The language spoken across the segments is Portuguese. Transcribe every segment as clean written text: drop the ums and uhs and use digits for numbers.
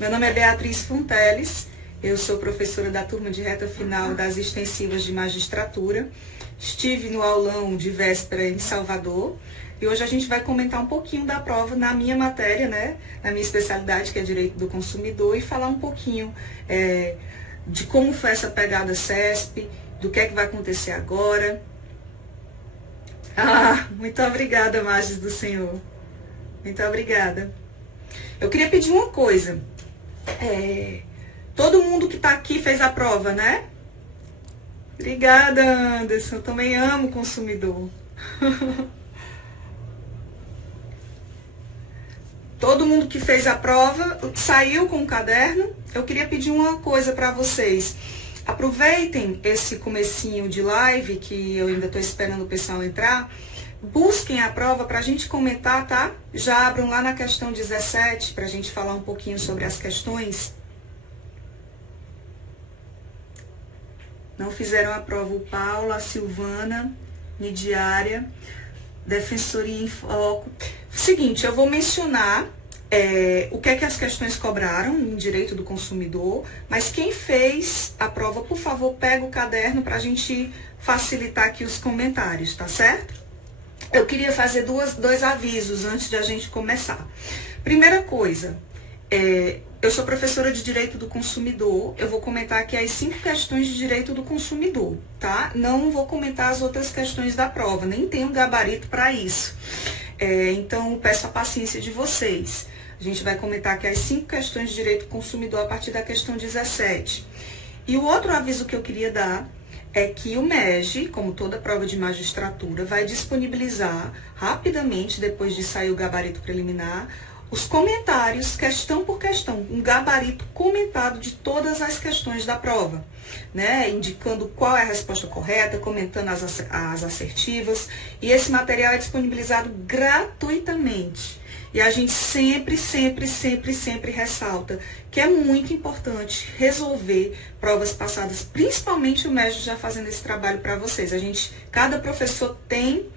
Meu nome é Beatriz Fonteles, eu sou professora da turma de reta final das extensivas de magistratura. Estive no aulão de véspera em Salvador e hoje a gente vai comentar um pouquinho da prova na minha matéria, né? Na minha especialidade, que é Direito do Consumidor, e falar um pouquinho de como foi essa pegada CESP, do que é que vai acontecer agora. Muito obrigada, Mages do Senhor. Muito obrigada. Eu queria pedir uma coisa. Todo mundo que está aqui fez a prova, né? Obrigada, Anderson. Eu também amo consumidor. Todo mundo que fez a prova saiu com o caderno. Eu queria pedir uma coisa para vocês. Aproveitem esse comecinho de live, que eu ainda estou esperando o pessoal entrar. Busquem a prova para a gente comentar, tá? Já abram lá na questão 17 para a gente falar um pouquinho sobre as questões. Não fizeram a prova o Paulo, a Silvana, Nidiária, Defensoria em Foco. Seguinte, eu vou mencionar o que é que as questões cobraram em Direito do Consumidor, mas quem fez a prova, por favor, pega o caderno para a gente facilitar aqui os comentários, tá certo? Eu queria fazer dois avisos antes de a gente começar. Primeira coisa, eu sou professora de Direito do Consumidor, eu vou comentar aqui as 5 questões de Direito do Consumidor, tá? Não vou comentar as outras questões da prova, nem tenho gabarito para isso. Então, peço a paciência de vocês. A gente vai comentar aqui as 5 questões de Direito do Consumidor a partir da questão 17. E o outro aviso que eu queria dar é que o MEG, como toda prova de magistratura, vai disponibilizar rapidamente, depois de sair o gabarito preliminar, os comentários, questão por questão, um gabarito comentado de todas as questões da prova, né? Indicando qual é a resposta correta, comentando as assertivas, e esse material é disponibilizado gratuitamente. E a gente sempre ressalta que é muito importante resolver provas passadas, principalmente o MEG já fazendo esse trabalho para vocês. Cada professor tem...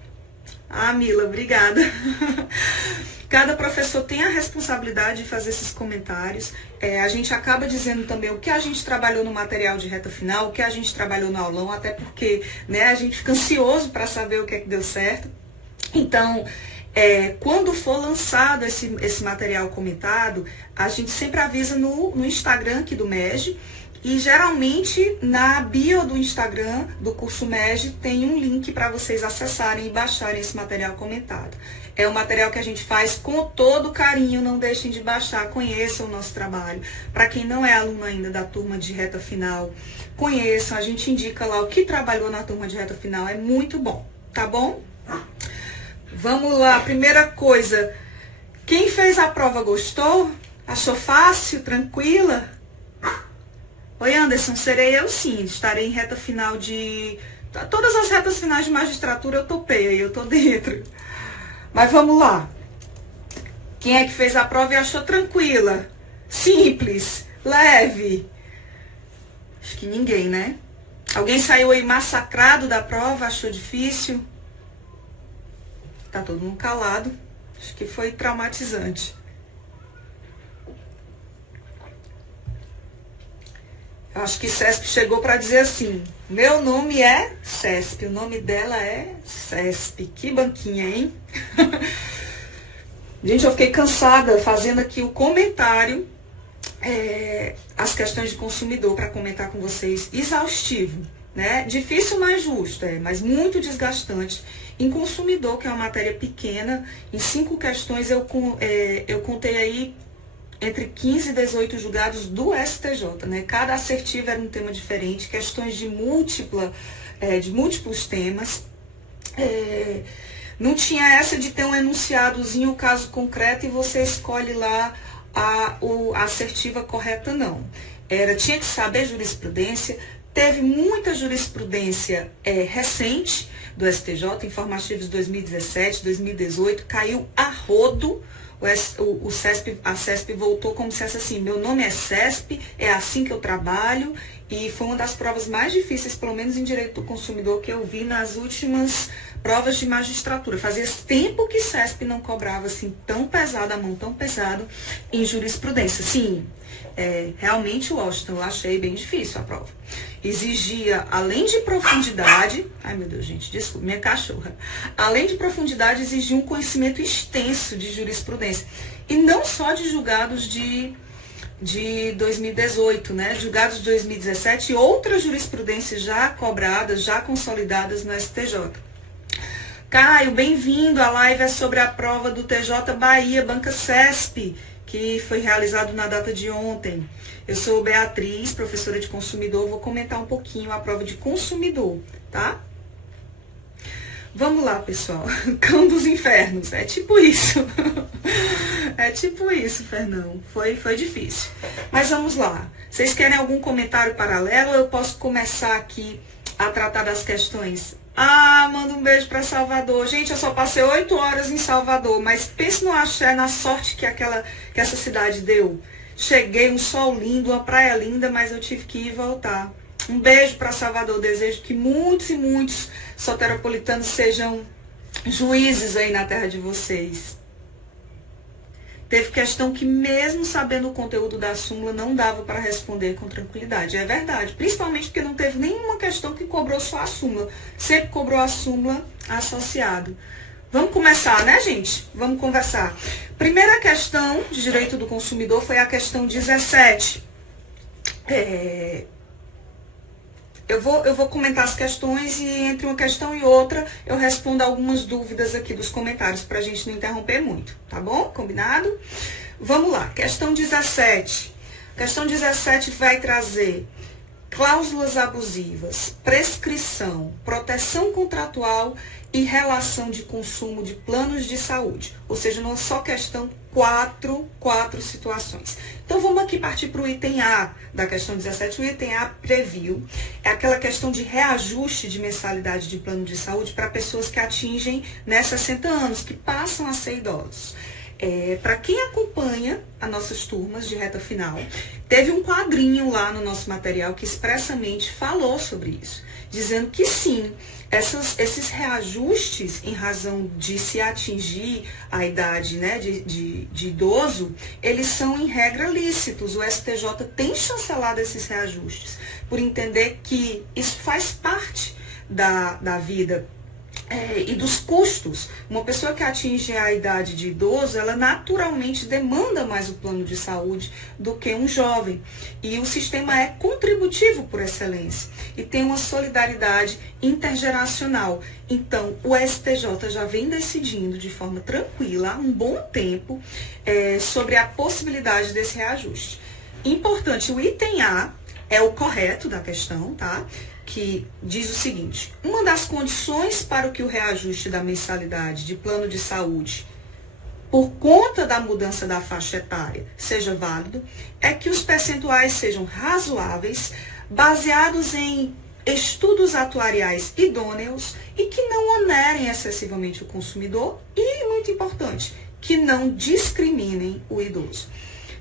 Mila, obrigada. Cada professor tem a responsabilidade de fazer esses comentários. A gente acaba dizendo também o que a gente trabalhou no material de reta final, o que a gente trabalhou no aulão, até porque, né, a gente fica ansioso para saber o que é que deu certo. Então, quando for lançado esse material comentado, a gente sempre avisa no Instagram aqui do MEG. E geralmente na bio do Instagram do curso MEG tem um link para vocês acessarem e baixarem esse material comentado. É um material que a gente faz com todo carinho, não deixem de baixar, conheçam o nosso trabalho. Para quem não é aluno ainda da turma de reta final, conheçam, a gente indica lá o que trabalhou na turma de reta final, é muito bom, tá bom? Vamos lá, primeira coisa, quem fez a prova gostou? Achou fácil, tranquila? Oi, Anderson, serei eu sim, estarei em reta final de... Todas as retas finais de magistratura eu topei, eu tô dentro. Mas vamos lá. Quem é que fez a prova e achou tranquila? Simples, leve? Acho que ninguém, né? Alguém saiu aí massacrado da prova, achou difícil? Tá todo mundo calado. Acho que foi traumatizante. Acho que CESP chegou para dizer assim, meu nome é CESP, o nome dela é CESP. Que banquinha, hein? Gente, eu fiquei cansada fazendo aqui o comentário, as questões de consumidor para comentar com vocês, exaustivo, né? Difícil, mas justo, mas muito desgastante. Em consumidor, que é uma matéria pequena, em 5 questões eu contei aí entre 15 e 18 julgados do STJ, né? Cada assertiva era um tema diferente, questões de múltiplos temas. Não tinha essa de ter um enunciadozinho, o caso concreto, e você escolhe lá a assertiva correta, não. Tinha que saber jurisprudência, teve muita jurisprudência recente do STJ, informativos de 2017, 2018, caiu a rodo. A CESP voltou como se fosse assim, meu nome é CESP, é assim que eu trabalho, e foi uma das provas mais difíceis, pelo menos em Direito do Consumidor, que eu vi nas últimas provas de magistratura. Fazia tempo que CESP não cobrava assim tão pesado, a mão tão pesado em jurisprudência. Sim, realmente, Washington, eu achei bem difícil a prova. Exigia, além de profundidade, ai meu Deus, gente, desculpa, minha cachorra. Além de profundidade, exigia um conhecimento extenso de jurisprudência. E não só de julgados de 2018, né? Julgados de 2017 e outras jurisprudências já cobradas, já consolidadas no STJ. Caio, bem-vindo. A live é sobre a prova do TJ Bahia, Banca CESP, que foi realizado na data de ontem. Eu sou Beatriz, professora de consumidor, vou comentar um pouquinho a prova de consumidor, tá? Vamos lá, pessoal. Cão dos infernos. É tipo isso. É tipo isso, Fernão. Foi difícil. Mas vamos lá. Vocês querem algum comentário paralelo ou eu posso começar aqui a tratar das questões? Ah, manda um beijo para Salvador. Gente, eu só passei 8 horas em Salvador, mas pense no axé, na sorte que essa cidade deu. Cheguei, um sol lindo, uma praia linda, mas eu tive que ir e voltar. Um beijo para Salvador. Desejo que muitos e muitos soteropolitanos sejam juízes aí na terra de vocês. Teve questão que mesmo sabendo o conteúdo da súmula não dava para responder com tranquilidade. É verdade, principalmente porque não teve nenhuma questão que cobrou só a súmula. Sempre cobrou a súmula associado. Vamos começar, né, gente? Vamos conversar. Primeira questão de direito do consumidor foi a questão 17. Eu vou comentar as questões e entre uma questão e outra eu respondo algumas dúvidas aqui dos comentários para a gente não interromper muito, tá bom? Combinado? Vamos lá, questão 17. Questão 17 vai trazer cláusulas abusivas, prescrição, proteção contratual e relação de consumo de planos de saúde. Ou seja, não é só questão, quatro situações. Então, vamos aqui partir para o item A da questão 17. O item A previu é aquela questão de reajuste de mensalidade de plano de saúde para pessoas que atingem 60 anos, que passam a ser idosos. Para quem acompanha as nossas turmas de reta final, teve um quadrinho lá no nosso material que expressamente falou sobre isso, dizendo que sim, esses reajustes em razão de se atingir a idade, né, de idoso, eles são em regra lícitos. O STJ tem chancelado esses reajustes, por entender que isso faz parte da vida e dos custos. Uma pessoa que atinge a idade de idoso, ela naturalmente demanda mais o plano de saúde do que um jovem. E o sistema é contributivo por excelência e tem uma solidariedade intergeracional. Então, o STJ já vem decidindo de forma tranquila há um bom tempo sobre a possibilidade desse reajuste. Importante, o item A é o correto da questão, tá? Que diz o seguinte: uma das condições para que o reajuste da mensalidade de plano de saúde, por conta da mudança da faixa etária, seja válido, é que os percentuais sejam razoáveis, baseados em estudos atuariais idôneos e que não onerem excessivamente o consumidor e, muito importante, que não discriminem o idoso.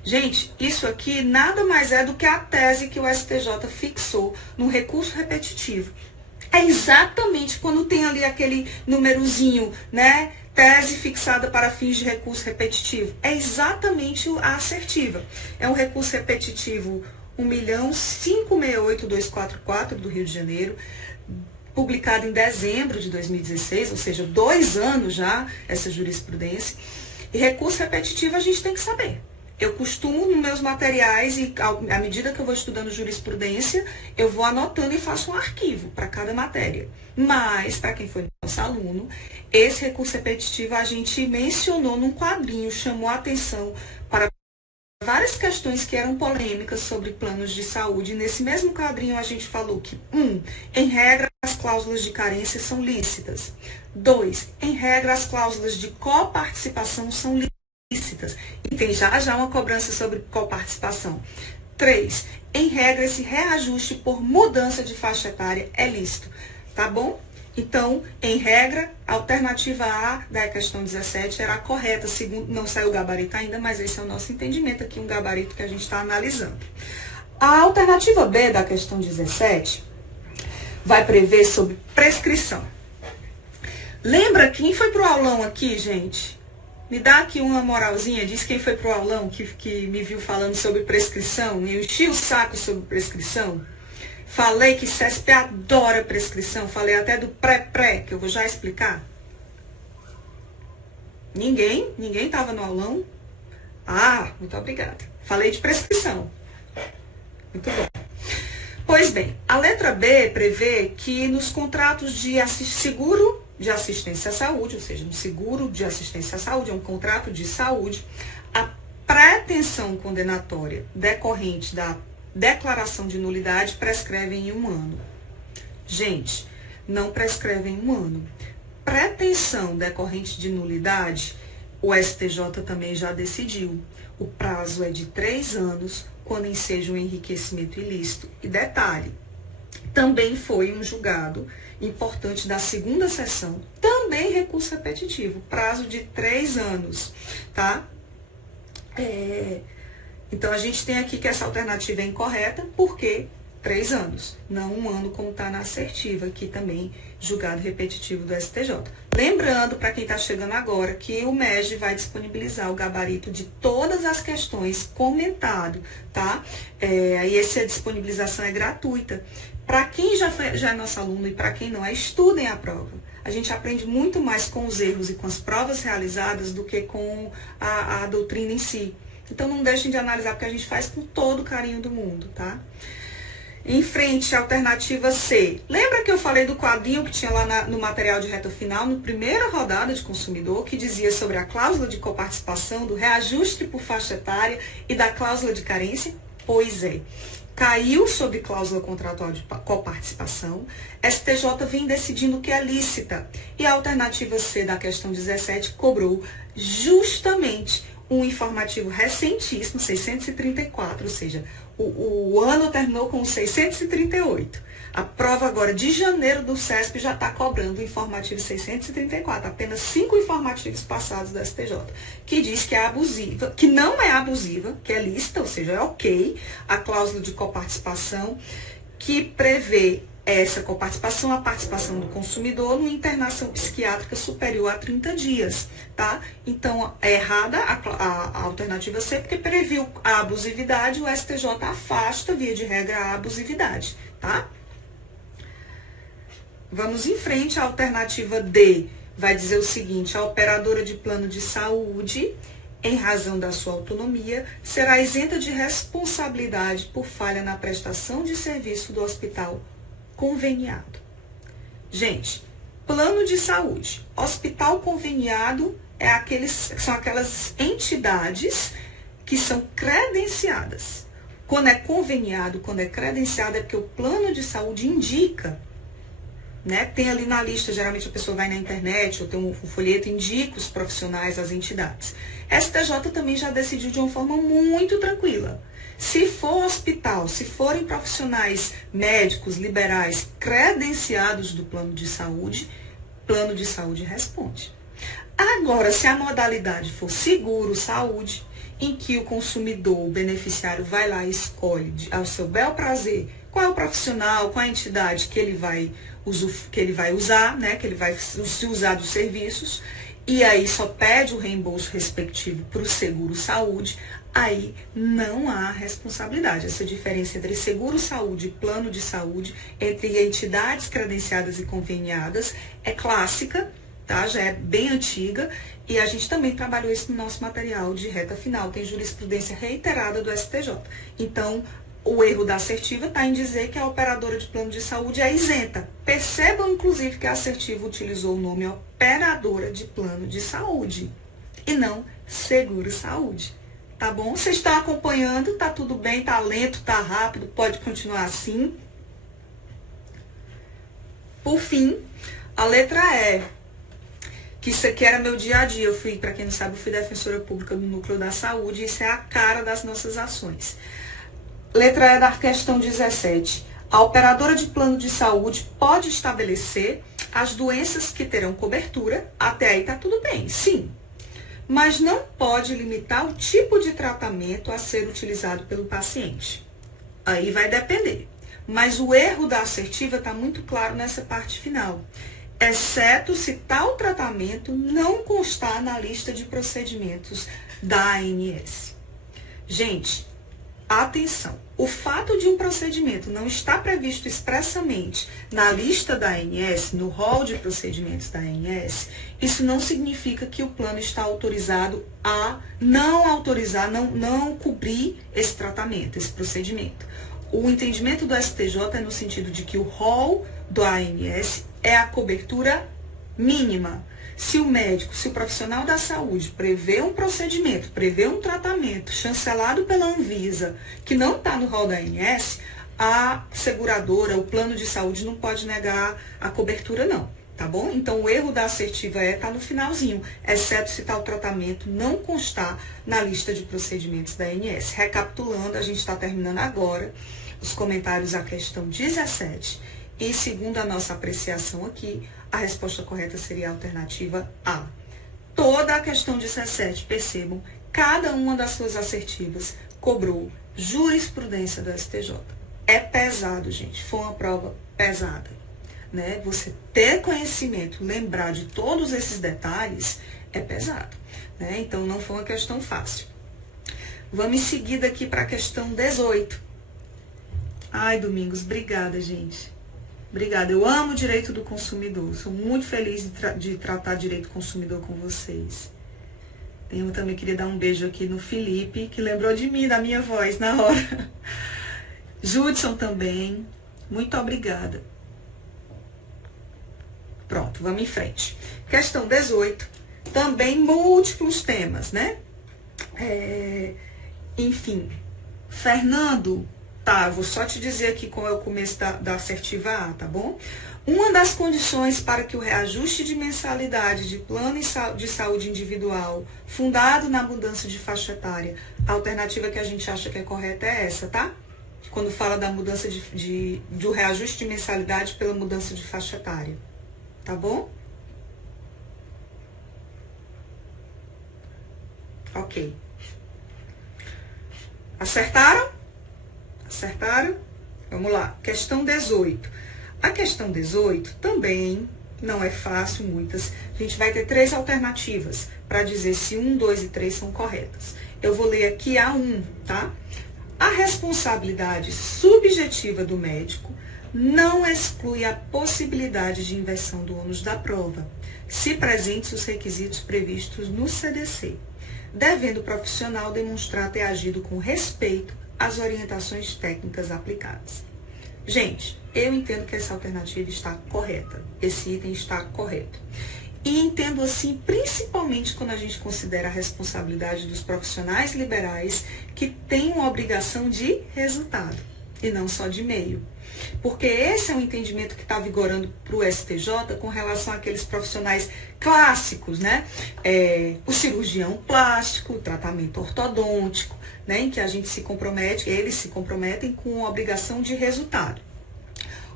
Gente, isso aqui nada mais é do que a tese que o STJ fixou no recurso repetitivo. É exatamente quando tem ali aquele númerozinho, né? Tese fixada para fins de recurso repetitivo. É exatamente a assertiva. É um recurso repetitivo 1.568.244 do Rio de Janeiro, publicado em dezembro de 2016, ou seja, 2 anos já essa jurisprudência. E recurso repetitivo a gente tem que saber. Eu costumo, nos meus materiais, e à medida que eu vou estudando jurisprudência, eu vou anotando e faço um arquivo para cada matéria. Mas, para quem foi nosso aluno, esse recurso repetitivo a gente mencionou num quadrinho, chamou a atenção para várias questões que eram polêmicas sobre planos de saúde. E nesse mesmo quadrinho a gente falou que, em regra, as cláusulas de carência são lícitas. 2, em regra, as cláusulas de coparticipação são lícitas. E tem já uma cobrança sobre coparticipação. 3, em regra, esse reajuste por mudança de faixa etária é lícito, tá bom? Então, em regra, a alternativa A da questão 17 era a correta, segundo, não saiu o gabarito ainda, mas esse é o nosso entendimento aqui, um gabarito que a gente está analisando. A alternativa B da questão 17 vai prever sobre prescrição. Lembra quem foi pro aulão aqui, gente? Me dá aqui uma moralzinha, diz quem foi pro aulão que me viu falando sobre prescrição, eu enchi o saco sobre prescrição. Falei que CESP adora prescrição, falei até do pré-pré, que eu vou já explicar. Ninguém estava no aulão? Ah, muito obrigada. Falei de prescrição. Muito bom. Pois bem, a letra B prevê que nos contratos de seguro de assistência à saúde, ou seja, um seguro de assistência à saúde, é um contrato de saúde, a pretensão condenatória decorrente da declaração de nulidade prescreve em 1 ano. Gente, não prescreve em 1 ano. Pretensão decorrente de nulidade, o STJ também já decidiu. O prazo é de 3 anos, quando enseja um enriquecimento ilícito. E detalhe, também foi um julgado importante da 2ª sessão, também recurso repetitivo, prazo de 3 anos, tá? Então, a gente tem aqui que essa alternativa é incorreta, porque 3 anos, não 1 ano como está na assertiva, aqui também julgado repetitivo do STJ. Lembrando, para quem está chegando agora, que o MEG vai disponibilizar o gabarito de todas as questões comentado, tá? Aí essa disponibilização é gratuita. Para quem já é nosso aluno e para quem não é, estudem a prova. A gente aprende muito mais com os erros e com as provas realizadas do que com a doutrina em si. Então, não deixem de analisar, porque a gente faz com todo o carinho do mundo, tá? Em frente, a alternativa C. Lembra que eu falei do quadrinho que tinha lá no material de reta final, na primeira rodada de consumidor, que dizia sobre a cláusula de coparticipação, do reajuste por faixa etária e da cláusula de carência? Pois é. Caiu sobre cláusula contratual de coparticipação, STJ vem decidindo que é lícita. E a alternativa C da questão 17 cobrou justamente um informativo recentíssimo, 634, ou seja, o ano terminou com 638. A prova agora de janeiro do CESP já está cobrando o informativo 634, apenas 5 informativos passados da STJ, que diz que é abusiva, que não é abusiva, que é lícita, ou seja, é ok, a cláusula de coparticipação, que prevê essa coparticipação, a participação do consumidor numa internação psiquiátrica superior a 30 dias, tá? Então, é errada a alternativa C, porque previu a abusividade, o STJ afasta, via de regra, a abusividade, tá? Vamos em frente, a alternativa D vai dizer o seguinte: a operadora de plano de saúde, em razão da sua autonomia, será isenta de responsabilidade por falha na prestação de serviço do hospital conveniado. Gente, plano de saúde, hospital conveniado são aquelas entidades que são credenciadas. Quando é conveniado, quando é credenciado, é porque o plano de saúde indica, né? Tem ali na lista, geralmente a pessoa vai na internet ou tem um folheto, indica os profissionais, as entidades. STJ também já decidiu de uma forma muito tranquila. Se for hospital, se forem profissionais médicos, liberais, credenciados do plano de saúde responde. Agora, se a modalidade for seguro-saúde, em que o consumidor, o beneficiário, vai lá e escolhe ao seu bel prazer qual é o profissional, qual é a entidade que ele vai usar, né, que ele vai se usar dos serviços, e aí só pede o reembolso respectivo para o seguro-saúde, aí não há responsabilidade. Essa diferença entre seguro-saúde e plano de saúde, entre entidades credenciadas e conveniadas, é clássica, tá? Já é bem antiga, e a gente também trabalhou isso no nosso material de reta final, tem jurisprudência reiterada do STJ. Então, o erro da assertiva está em dizer que a operadora de plano de saúde é isenta. Percebam, inclusive, que a assertiva utilizou o nome operadora de plano de saúde e não seguro-saúde. Tá bom? Vocês estão acompanhando? Tá tudo bem? Tá lento? Tá rápido? Pode continuar assim? Por fim, a letra E, que isso aqui era meu dia a dia. Para quem não sabe, eu fui defensora pública do Núcleo da Saúde, e isso é a cara das nossas ações. Letra E da questão 17. A operadora de plano de saúde pode estabelecer as doenças que terão cobertura. Até aí tá tudo bem, sim. Mas não pode limitar o tipo de tratamento a ser utilizado pelo paciente. Aí vai depender. Mas o erro da assertiva está muito claro nessa parte final. exceto se tal tratamento não constar na lista de procedimentos da ANS. Gente, atenção, o fato de um procedimento não estar previsto expressamente na lista da ANS, no rol de procedimentos da ANS, isso não significa que o plano está autorizado a não cobrir esse tratamento, esse procedimento. O entendimento do STJ é no sentido de que o rol do ANS é a cobertura mínima. Se o médico, se o profissional da saúde prevê um procedimento, prevê um tratamento chancelado pela Anvisa, que não está no rol da ANS, a seguradora, o plano de saúde não pode negar a cobertura não, tá bom? Então o erro da assertiva tá no finalzinho, exceto se tal tratamento não constar na lista de procedimentos da ANS. Recapitulando, a gente está terminando agora os comentários à questão 17 e segundo a nossa apreciação aqui, a resposta correta seria a alternativa A. Toda a questão 17, percebam, cada uma das suas assertivas cobrou jurisprudência do STJ. É pesado, gente. Foi uma prova pesada, né? Você ter conhecimento, lembrar de todos esses detalhes, é pesado, né? Então, não foi uma questão fácil. Vamos em seguida aqui para a questão 18. Ai, Domingos, obrigada, gente. Obrigada. Eu amo o direito do consumidor. Sou muito feliz de tratar direito do consumidor com vocês. Eu também queria dar um beijo aqui no Felipe, que lembrou de mim, da minha voz na hora. Judson também. Muito obrigada. Pronto, vamos em frente. Questão 18. Também múltiplos temas, né? Enfim. Fernando... Tá, vou só te dizer aqui qual é o começo da assertiva A, tá bom? Uma das condições para que o reajuste de mensalidade de plano de saúde individual, fundado na mudança de faixa etária, a alternativa que a gente acha que é correta é essa, tá? Quando fala da mudança do reajuste de mensalidade pela mudança de faixa etária, tá bom? Ok. Acertaram? Acertaram? Vamos lá. Questão 18. A questão 18 também não é fácil, muitas. A gente vai ter 3 alternativas para dizer se 1, 2 e 3 são corretas. Eu vou ler aqui a 1, tá? A responsabilidade subjetiva do médico não exclui a possibilidade de inversão do ônus da prova, se presentes os requisitos previstos no CDC, devendo o profissional demonstrar ter agido com respeito as orientações técnicas aplicadas. Gente, eu entendo que essa alternativa está correta. Esse item está correto. E entendo assim, principalmente quando a gente considera a responsabilidade dos profissionais liberais que têm uma obrigação de resultado e não só de meio. Porque esse é um entendimento que está vigorando para o STJ com relação àqueles profissionais clássicos, né? O cirurgião plástico, o tratamento ortodôntico, né, em que a gente se compromete, eles se comprometem com a obrigação de resultado.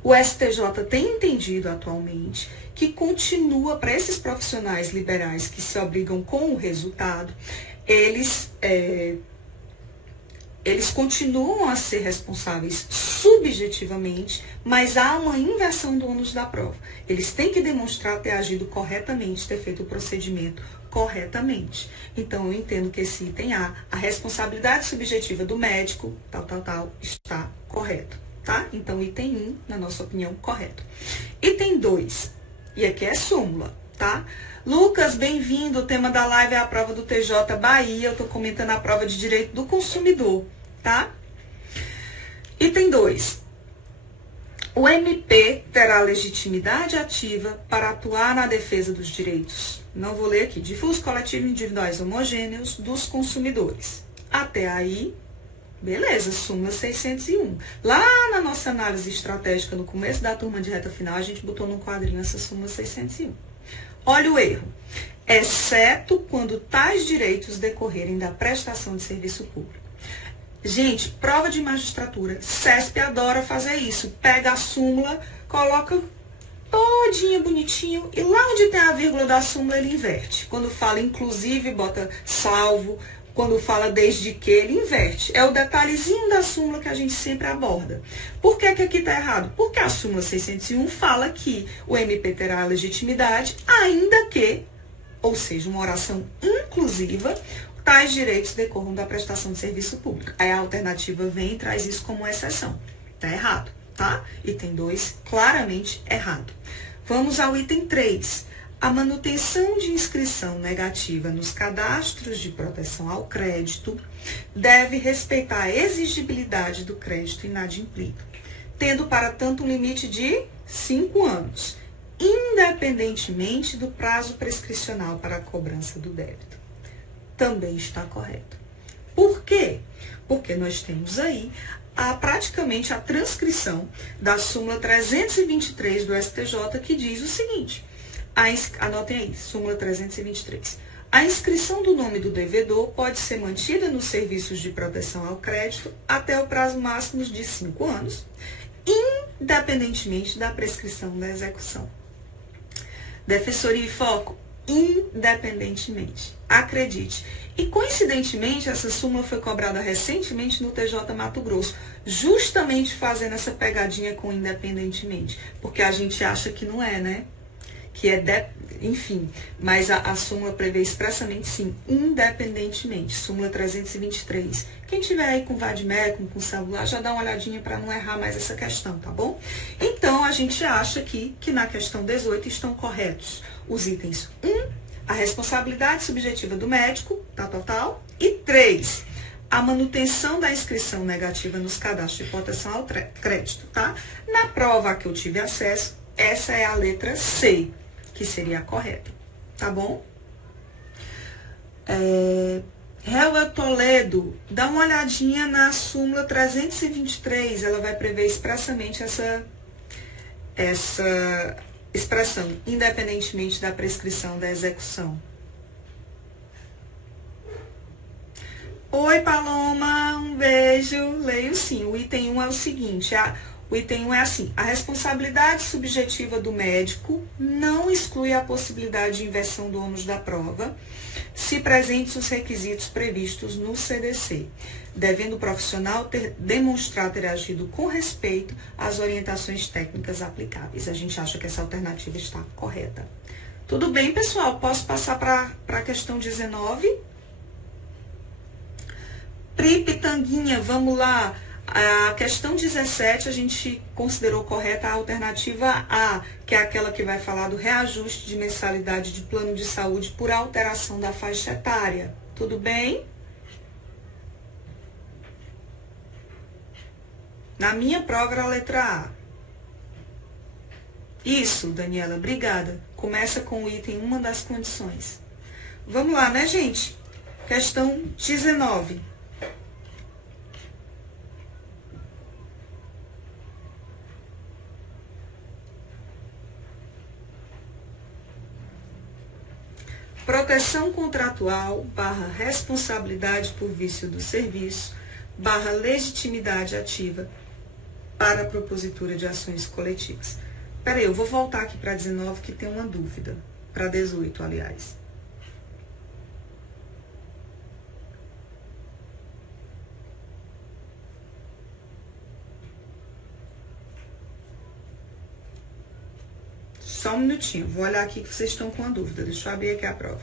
O STJ tem entendido atualmente que continua para esses profissionais liberais que se obrigam com o resultado, eles continuam a ser responsáveis subjetivamente, mas há uma inversão do ônus da prova. Eles têm que demonstrar ter agido corretamente, ter feito o procedimento corretamente. Então, eu entendo que esse item A, a responsabilidade subjetiva do médico, está correto, tá? Então, item 1, na nossa opinião, correto. Item 2, e aqui é súmula, tá? Lucas, bem-vindo. O tema da live é a prova do TJ Bahia. Eu tô comentando a prova de direito do consumidor, tá? Item 2. O MP terá legitimidade ativa para atuar na defesa dos direitos, não vou ler aqui, difusos, coletivos, individuais, homogêneos dos consumidores. Até aí, beleza, súmula 601. Lá na nossa análise estratégica, no começo da turma de reta final, a gente botou num quadrinho essa súmula 601. Olha o erro. Exceto quando tais direitos decorrerem da prestação de serviço público. Gente, prova de magistratura, CESP adora fazer isso. Pega a súmula, coloca todinha bonitinho e lá onde tem a vírgula da súmula ele inverte. Quando fala inclusive, bota salvo, Quando fala desde que, ele inverte. É o detalhezinho da súmula que a gente sempre aborda. Por que que aqui está errado? Porque a súmula 601 fala que o MP terá legitimidade, ainda que, ou seja, uma oração inclusiva, tais direitos decorram da prestação de serviço público. Aí a alternativa vem e traz isso como exceção. Está errado, tá? Item 2, claramente errado. Vamos ao item 3. A manutenção de inscrição negativa nos cadastros de proteção ao crédito deve respeitar a exigibilidade do crédito inadimplido, tendo para tanto um limite de 5 anos, independentemente do prazo prescricional para a cobrança do débito. Também está correto. Por quê? Porque nós temos aí praticamente a transcrição da súmula 323 do STJ, que diz o seguinte, anotem aí, súmula 323. A inscrição do nome do devedor pode ser mantida nos serviços de proteção ao crédito até o prazo máximo de 5 anos, independentemente da prescrição da execução. Defensoria e foco, independentemente. Acredite. E, coincidentemente, essa súmula foi cobrada recentemente no TJ Mato Grosso, justamente fazendo essa pegadinha com independentemente, porque a gente acha que não é, né? Que é, enfim, mas a súmula prevê expressamente, sim, independentemente, súmula 323. Quem tiver aí com Vadmecum, com celular, já dá uma olhadinha para não errar mais essa questão, tá bom? Então, a gente acha aqui que na questão 18 estão corretos os itens 1, a responsabilidade subjetiva do médico, tal, e 3, a manutenção da inscrição negativa nos cadastros de proteção ao crédito, tá? Na prova a que eu tive acesso, essa é a letra C, que seria a correta, tá bom? Helga Toledo, dá uma olhadinha na súmula 323, ela vai prever expressamente essa expressão, independentemente da prescrição da execução. Oi, Paloma, um beijo, leio sim, o item 1 é o seguinte, o item 1 é assim, a responsabilidade subjetiva do médico não exclui a possibilidade de inversão do ônus da prova, se presentes os requisitos previstos no CDC, devendo o profissional demonstrar ter agido com respeito às orientações técnicas aplicáveis. A gente acha que essa alternativa está correta. Tudo bem, pessoal? Posso passar para a questão 19? Pri Pitanguinha, vamos lá. A questão 17, a gente considerou correta a alternativa A, que é aquela que vai falar do reajuste de mensalidade de plano de saúde por alteração da faixa etária. Tudo bem? Na minha prova era a letra A. Isso, Daniela, obrigada. Começa com o item, uma das condições. Vamos lá, né, gente? Questão 19. Proteção contratual / responsabilidade por vício do serviço / legitimidade ativa para a propositura de ações coletivas. Peraí, eu vou voltar aqui para 19 que tem uma dúvida. Para 18, aliás. Só um minutinho, vou olhar aqui que vocês estão com uma dúvida. Deixa eu abrir aqui a prova.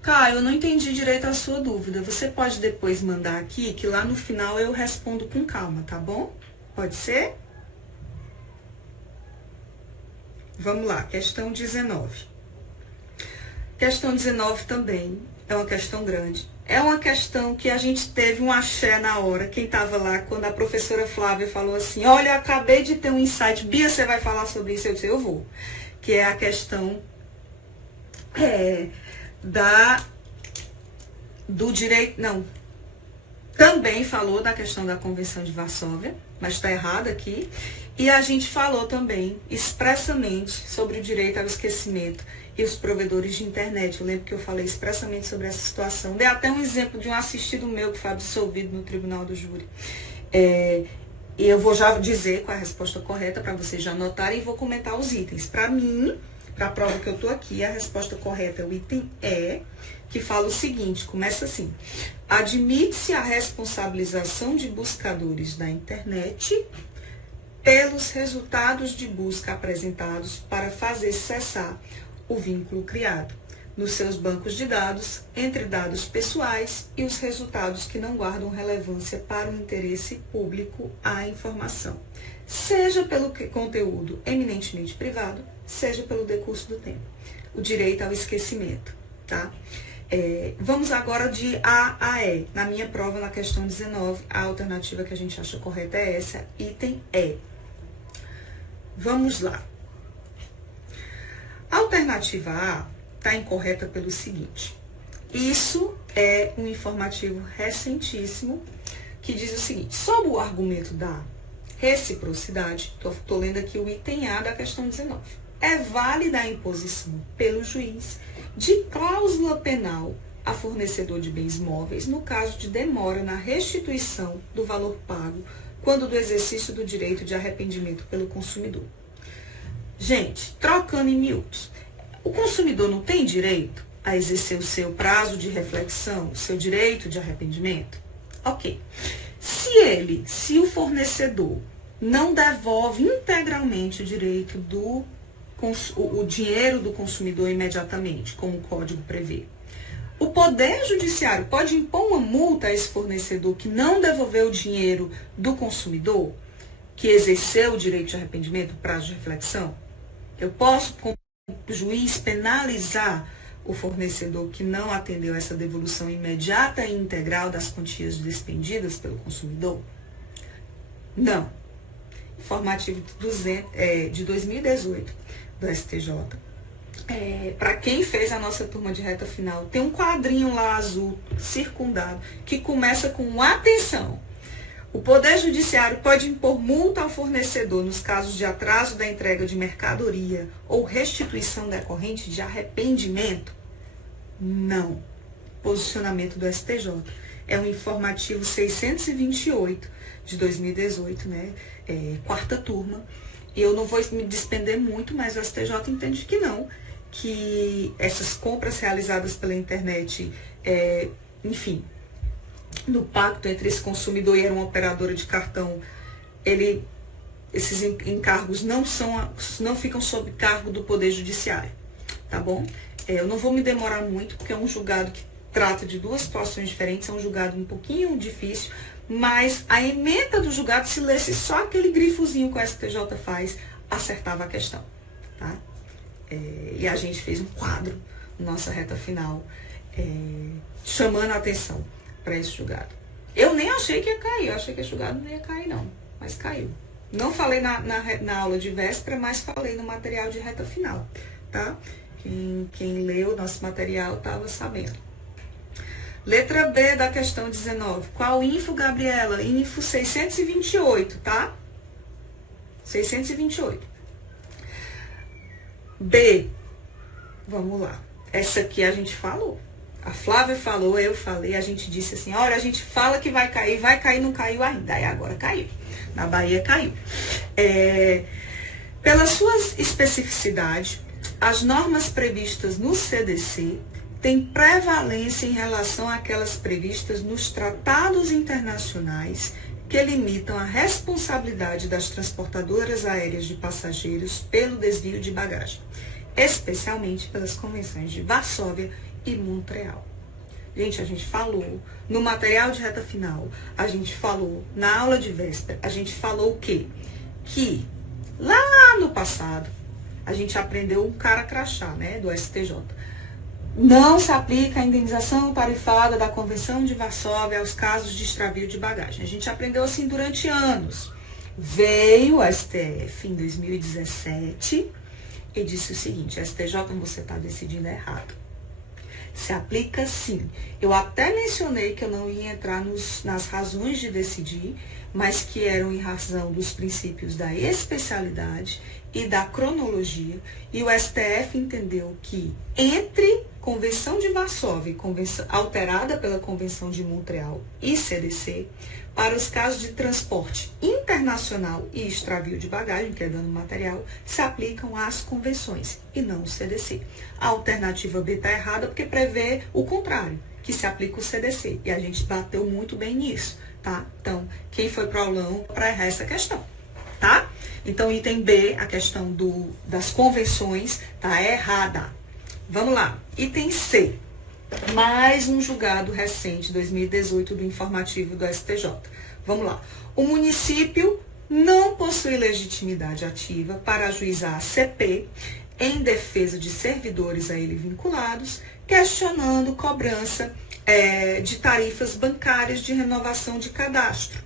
Caio, eu não entendi direito a sua dúvida. Você pode depois mandar aqui, que lá no final eu respondo com calma, tá bom? Pode ser? Vamos lá, questão 19. Questão 19 também é uma questão grande. É uma questão que a gente teve um axé na hora. Quem estava lá, quando a professora Flávia falou assim, olha, eu acabei de ter um insight. Bia, você vai falar sobre isso? Eu disse, eu vou. Que é a questão do direito... Não. Também falou da questão da Convenção de Varsóvia, mas está errado aqui. E a gente falou também expressamente sobre o direito ao esquecimento e os provedores de internet. Eu lembro que eu falei expressamente sobre essa situação. Dei até um exemplo de um assistido meu que foi absolvido no tribunal do júri. E eu vou já dizer qual é a resposta correta para vocês já anotarem e vou comentar os itens. Para mim, para a prova que eu tô aqui, a resposta correta é o item E, que fala o seguinte, começa assim: admite-se a responsabilização de buscadores da internet pelos resultados de busca apresentados para fazer cessar o vínculo criado nos seus bancos de dados, entre dados pessoais e os resultados que não guardam relevância para o interesse público à informação, seja pelo conteúdo eminentemente privado, seja pelo decurso do tempo. O direito ao esquecimento, tá? Vamos agora de A a E. Na minha prova, na questão 19, a alternativa que a gente acha correta é essa, item E. Vamos lá. A alternativa A está incorreta pelo seguinte. Isso é um informativo recentíssimo que diz o seguinte: sob o argumento da reciprocidade, estou lendo aqui o item A da questão 19, é válida a imposição pelo juiz de cláusula penal a fornecedor de bens móveis no caso de demora na restituição do valor pago quando do exercício do direito de arrependimento pelo consumidor. Gente, trocando em miúdos, o consumidor não tem direito a exercer o seu prazo de reflexão, o seu direito de arrependimento? Ok. Se o fornecedor não devolve integralmente o direito o dinheiro do consumidor imediatamente, como o código prevê, o Poder Judiciário pode impor uma multa a esse fornecedor que não devolveu o dinheiro do consumidor, que exerceu o direito de arrependimento, prazo de reflexão? Eu posso, como juiz, penalizar o fornecedor que não atendeu essa devolução imediata e integral das quantias despendidas pelo consumidor? Não. Informativo de 2018 do STJ. Para quem fez a nossa turma de reta final, tem um quadrinho lá azul circundado que começa com atenção. O Poder Judiciário pode impor multa ao fornecedor nos casos de atraso da entrega de mercadoria ou restituição decorrente de arrependimento? Não. Posicionamento do STJ. É o informativo 628 de 2018, né? Quarta turma. E eu não vou me despender muito, mas o STJ entende que não. Que essas compras realizadas pela internet, enfim, no pacto entre esse consumidor e uma operadora de cartão, esses encargos não ficam sob cargo do Poder Judiciário, tá bom? Eu não vou me demorar muito, porque é um julgado que trata de duas situações diferentes, é um julgado um pouquinho difícil, mas a ementa do julgado, se lesse só aquele grifozinho que o STJ faz, acertava a questão, tá? E a gente fez um quadro na nossa reta final, chamando a atenção para esse julgado. Eu nem achei que ia cair, eu achei que esse julgado não ia cair não, mas caiu. Não falei na aula de véspera, mas falei no material de reta final, tá? Quem leu o nosso material estava sabendo. Letra B da questão 19. Qual info, Gabriela? Info 628, tá? 628. B. Vamos lá. Essa aqui a gente falou. A Flávia falou, eu falei, a gente disse assim, olha, a gente fala que vai cair, não caiu ainda. Aí agora caiu. Na Bahia caiu. Pela sua especificidade, as normas previstas no CDC têm prevalência em relação àquelas previstas nos tratados internacionais que limitam a responsabilidade das transportadoras aéreas de passageiros pelo desvio de bagagem, especialmente pelas convenções de Varsóvia e Montreal. Gente, a gente falou no material de reta final, a gente falou na aula de véspera, a gente falou o quê? Que lá no passado, a gente aprendeu um cara crachá, né, do STJ. Não se aplica a indenização tarifada da Convenção de Varsóvia aos casos de extravio de bagagem. A gente aprendeu assim durante anos. Veio o STF em 2017 e disse o seguinte: STJ, você está decidindo errado. Se aplica sim. Eu até mencionei que eu não ia entrar nas razões de decidir, mas que eram em razão dos princípios da especialidade e da cronologia, e o STF entendeu que entre Convenção de Varsóvia, alterada pela Convenção de Montreal e CDC, para os casos de transporte internacional e extravio de bagagem, que é dano material, se aplicam às convenções e não o CDC. A alternativa B está errada porque prevê o contrário, que se aplica o CDC, e a gente bateu muito bem nisso, tá? Então, quem foi para o aulão para errar essa questão, tá? Então, item B, a questão das convenções, tá errada. Vamos lá. Item C. Mais um julgado recente, 2018, do informativo do STJ. Vamos lá. O município não possui legitimidade ativa para ajuizar a CP em defesa de servidores a ele vinculados, questionando cobrança de tarifas bancárias de renovação de cadastro.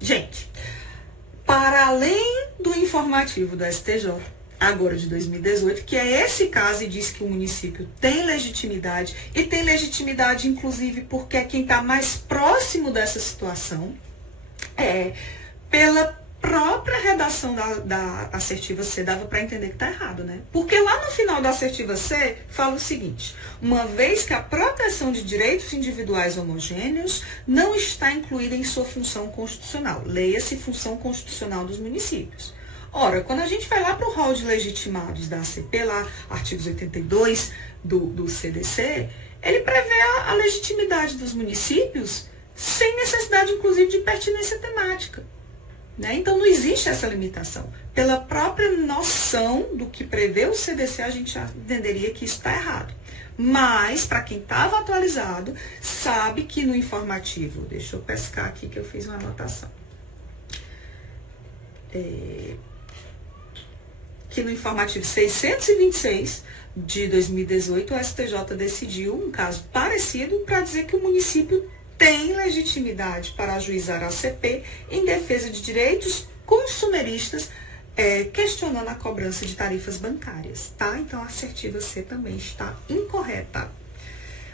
Gente, para além do informativo do STJ, agora de 2018, que é esse caso e diz que o município tem legitimidade, e tem legitimidade inclusive porque é quem está mais próximo dessa situação, pela própria redação da assertiva C, dava para entender que está errado, né? Porque lá no final da assertiva C, fala o seguinte: uma vez que a proteção de direitos individuais homogêneos não está incluída em sua função constitucional, leia-se função constitucional dos municípios. Ora, quando a gente vai lá para o rol de legitimados da ACP, lá, artigos 82 do CDC, ele prevê a legitimidade dos municípios sem necessidade, inclusive, de pertinência temática. Né? Então, não existe essa limitação. Pela própria noção do que prevê o CDC, a gente já entenderia que isso está errado. Mas, para quem estava atualizado, sabe que no informativo, deixa eu pescar aqui que eu fiz uma anotação. Que no informativo 626 de 2018, o STJ decidiu um caso parecido para dizer que o município tem legitimidade para ajuizar a CP em defesa de direitos consumeristas, questionando a cobrança de tarifas bancárias, tá? Então, a assertiva C também está incorreta.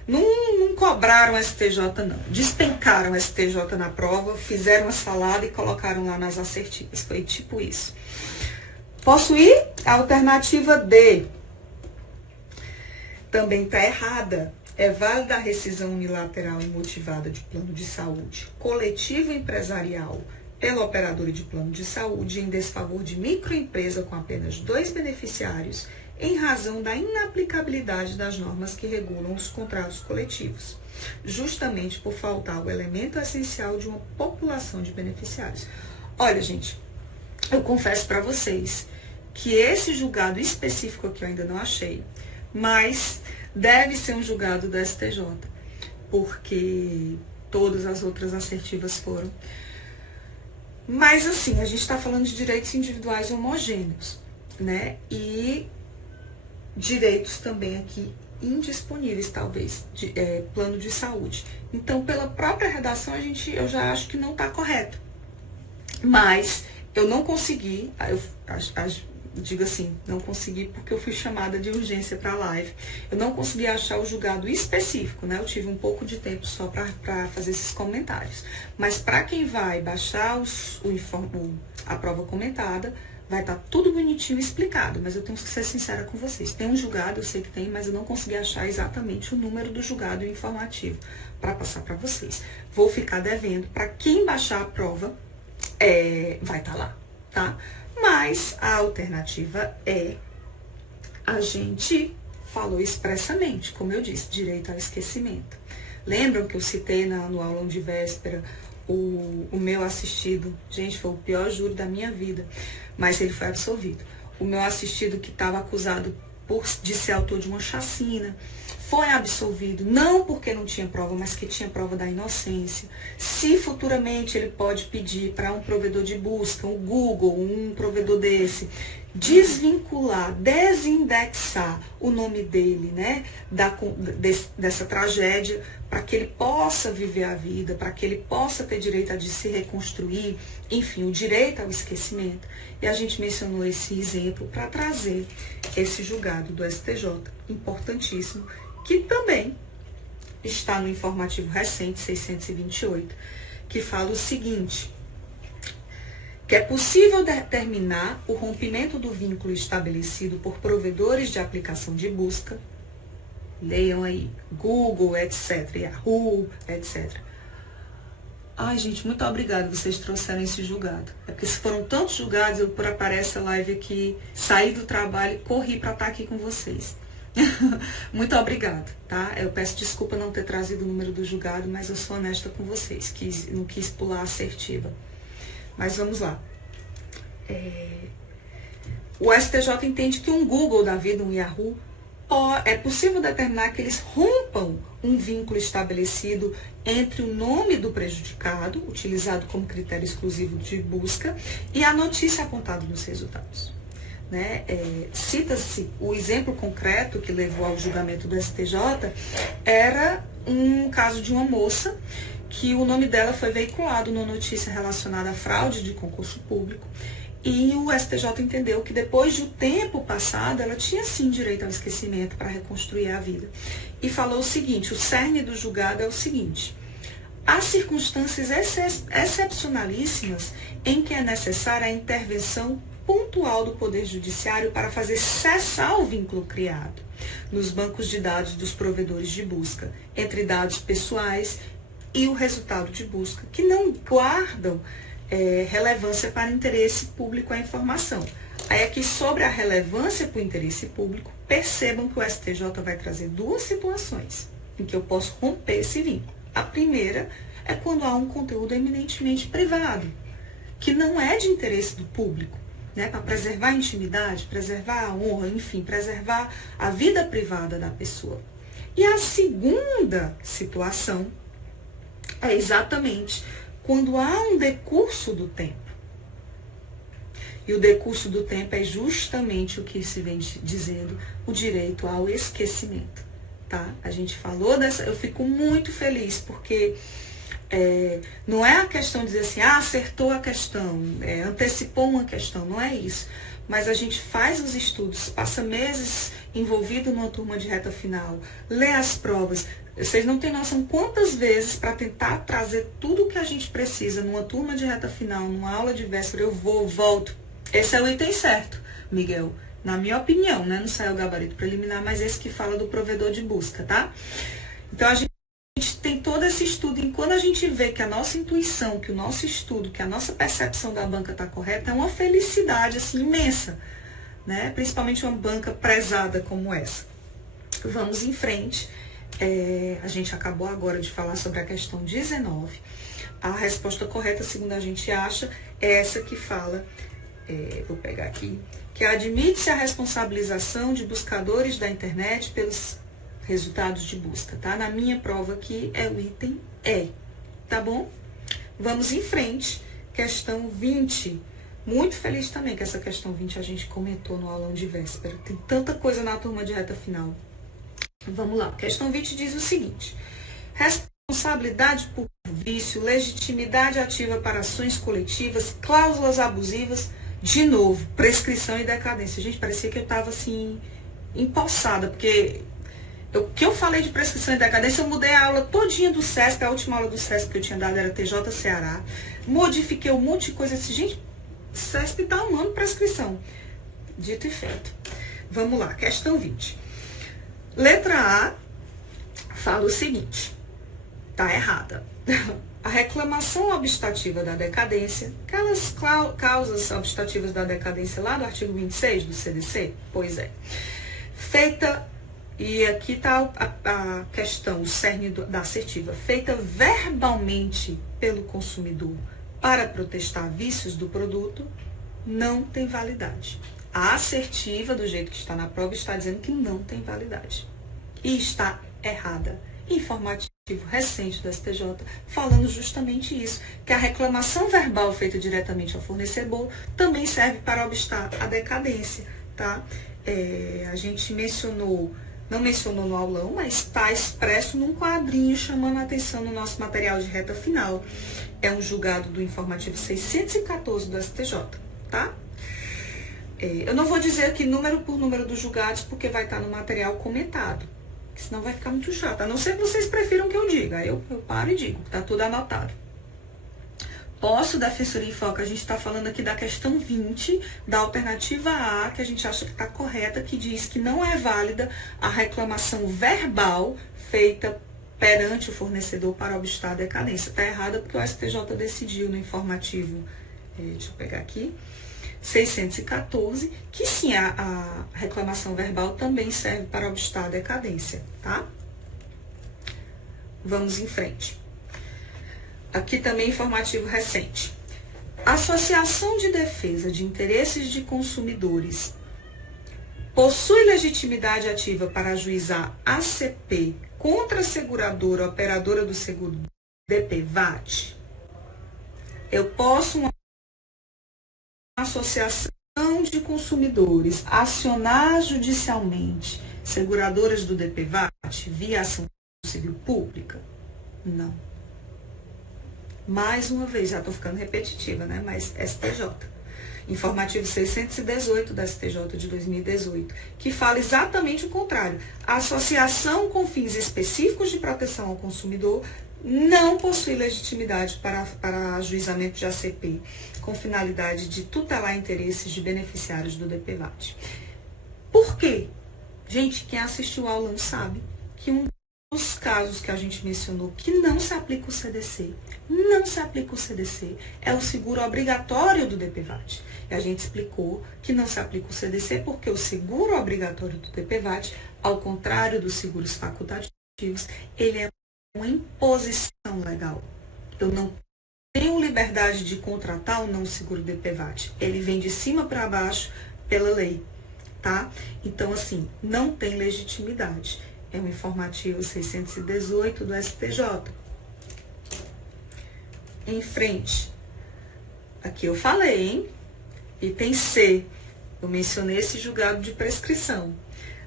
Não cobraram o STJ, não. Despencaram o STJ na prova, fizeram a salada e colocaram lá nas assertivas. Foi tipo isso. Posso ir? A alternativa D. Também está errada. É válida a rescisão unilateral e motivada de plano de saúde coletivo empresarial pela operadora de plano de saúde em desfavor de microempresa com apenas 2 beneficiários em razão da inaplicabilidade das normas que regulam os contratos coletivos, justamente por faltar o elemento essencial de uma população de beneficiários. Olha, gente, eu confesso para vocês que esse julgado específico aqui eu ainda não achei, mas deve ser um julgado do STJ, porque todas as outras assertivas foram. Mas assim, a gente está falando de direitos individuais homogêneos, né? E direitos também aqui indisponíveis, talvez, plano de saúde. Então, pela própria redação, eu já acho que não está correto. Mas eu não consegui, digo assim, não consegui porque eu fui chamada de urgência para a live. Eu não consegui achar o julgado específico, né? Eu tive um pouco de tempo só para fazer esses comentários. Mas para quem vai baixar a prova comentada, vai estar tudo bonitinho explicado. Mas eu tenho que ser sincera com vocês. Tem um julgado, eu sei que tem, mas eu não consegui achar exatamente o número do julgado informativo para passar para vocês. Vou ficar devendo. Para quem baixar a prova, vai estar lá, tá? Mas a alternativa a gente falou expressamente, como eu disse, direito ao esquecimento. Lembram que eu citei no aulão de véspera o meu assistido? Gente, foi o pior júri da minha vida, mas ele foi absolvido. O meu assistido que estava acusado de ser autor de uma chacina, foi absolvido, não porque não tinha prova, mas que tinha prova da inocência. Se futuramente ele pode pedir para um provedor de busca, um Google, um provedor desse, desvincular, desindexar o nome dele, né, dessa tragédia, para que ele possa viver a vida, para que ele possa ter direito a de se reconstruir, enfim, o direito ao esquecimento. E a gente mencionou esse exemplo para trazer esse julgado do STJ, importantíssimo, que também está no informativo recente, 628, que fala o seguinte, que é possível determinar o rompimento do vínculo estabelecido por provedores de aplicação de busca, leiam aí, Google, etc., Yahoo, etc. Ai, gente, muito obrigada, vocês trouxeram esse julgado. É porque se foram tantos julgados, eu, por aparecer a live aqui, saí do trabalho, corri para estar aqui com vocês. Muito obrigada, tá? Eu peço desculpa não ter trazido o número do julgado, mas eu sou honesta com vocês, não quis pular a assertiva. Mas vamos lá. O STJ entende que um Google da vida, um Yahoo, é possível determinar que eles rompam um vínculo estabelecido entre o nome do prejudicado, utilizado como critério exclusivo de busca, e a notícia apontada nos resultados. Né? Cita-se o exemplo concreto que levou ao julgamento do STJ, era um caso de uma moça que o nome dela foi veiculado numa notícia relacionada à fraude de concurso público, e o STJ entendeu que depois de um tempo passado, ela tinha sim direito ao esquecimento para reconstruir a vida. E falou o seguinte, o cerne do julgado é o seguinte: há circunstâncias excepcionalíssimas em que é necessária a intervenção pontual do Poder Judiciário para fazer cessar o vínculo criado nos bancos de dados dos provedores de busca, entre dados pessoais e o resultado de busca, que não guardam relevância para interesse público à informação. Aí aqui sobre a relevância para o interesse público, percebam que o STJ vai trazer duas situações em que eu posso romper esse vínculo. A primeira é quando há um conteúdo eminentemente privado, que não é de interesse do público, né, para preservar a intimidade, preservar a honra, enfim, preservar a vida privada da pessoa. E a segunda situação é exatamente quando há um decurso do tempo. E o decurso do tempo é justamente o que se vem dizendo, o direito ao esquecimento, tá? A gente falou dessa, eu fico muito feliz, porque não é a questão de dizer assim, acertou a questão, antecipou uma questão, não é isso. Mas a gente faz os estudos, passa meses envolvido numa turma de reta final, lê as provas. Vocês não têm noção quantas vezes para tentar trazer tudo o que a gente precisa numa turma de reta final, numa aula de véspera, eu volto. Esse é o item certo, Miguel. Na minha opinião, né? Não saiu o gabarito preliminar, mas esse que fala do provedor de busca, tá? Então, a gente tem todo esse estudo, e quando a gente vê que a nossa intuição, que o nosso estudo, que a nossa percepção da banca está correta, é uma felicidade, assim, imensa, né? Principalmente uma banca prezada como essa. Vamos em frente. A gente acabou agora de falar sobre a questão 19. A resposta correta, segundo a gente acha, é essa que fala, vou pegar aqui, que admite-se a responsabilização de buscadores da internet pelos resultados de busca, tá? Na minha prova aqui é o item E, tá bom? Vamos em frente, questão 20. Muito feliz também que essa questão 20 a gente comentou no aulão de véspera. Tem tanta coisa na turma de reta final. Vamos lá, questão 20 diz o seguinte: responsabilidade por vício, legitimidade ativa para ações coletivas, cláusulas abusivas, de novo, prescrição e decadência. Gente, parecia que eu estava assim, empossada, porque o que eu falei de prescrição e decadência, eu mudei a aula todinha do SESP, a última aula do SESP que eu tinha dado era TJ Ceará, modifiquei um monte de coisa assim, gente, o SESP está amando prescrição. Dito e feito. Vamos lá, questão 20. Letra A fala o seguinte, tá errada. A reclamação obstativa da decadência, aquelas causas obstativas da decadência lá do artigo 26 do CDC, pois é, feita, e aqui está a questão, o cerne da assertiva, feita verbalmente pelo consumidor para protestar vícios do produto, não tem validade. A assertiva, do jeito que está na prova, está dizendo que não tem validade. E está errada. Informativo recente do STJ, falando justamente isso, que a reclamação verbal feita diretamente ao fornecedor também serve para obstar a decadência, tá? A gente mencionou, não mencionou no aulão, mas está expresso num quadrinho chamando a atenção no nosso material de reta final. É um julgado do informativo 614 do STJ, tá? Eu não vou dizer aqui número por número dos julgados, porque vai estar no material comentado, senão vai ficar muito chato. A não ser que vocês prefiram que eu diga. Eu paro e digo, tá tudo anotado. Posso, Defensoria em Foco, a gente está falando aqui da questão 20, da alternativa A, que a gente acha que está correta, que diz que não é válida a reclamação verbal feita perante o fornecedor para obstar a decadência. Está errada porque o STJ decidiu no informativo, deixa eu pegar aqui, 614, que sim, a reclamação verbal também serve para obstar a decadência, tá? Vamos em frente. Aqui também informativo recente. Associação de Defesa de Interesses de Consumidores possui legitimidade ativa para ajuizar ACP contra a seguradora operadora do seguro DPVAT? Eu posso, uma associação de consumidores, acionar judicialmente seguradoras do DPVAT via ação civil pública? Não. Mais uma vez, já estou ficando repetitiva, né? Mas STJ. Informativo 618 da STJ de 2018, que fala exatamente o contrário. A associação com fins específicos de proteção ao consumidor não possui legitimidade para ajuizamento de ACP, com finalidade de tutelar interesses de beneficiários do DPVAT. Por quê? Gente, quem assistiu ao aulão sabe que um dos casos que a gente mencionou que não se aplica o CDC, é o seguro obrigatório do DPVAT. E a gente explicou que não se aplica o CDC porque o seguro obrigatório do DPVAT, ao contrário dos seguros facultativos, ele é uma imposição legal. Eu não tenho liberdade de contratar ou não o seguro DPVAT. Ele vem de cima para baixo pela lei, tá? Então, assim, não tem legitimidade. É o informativo 618 do STJ. Em frente. Aqui eu falei, hein? Item C. Eu mencionei esse julgado de prescrição.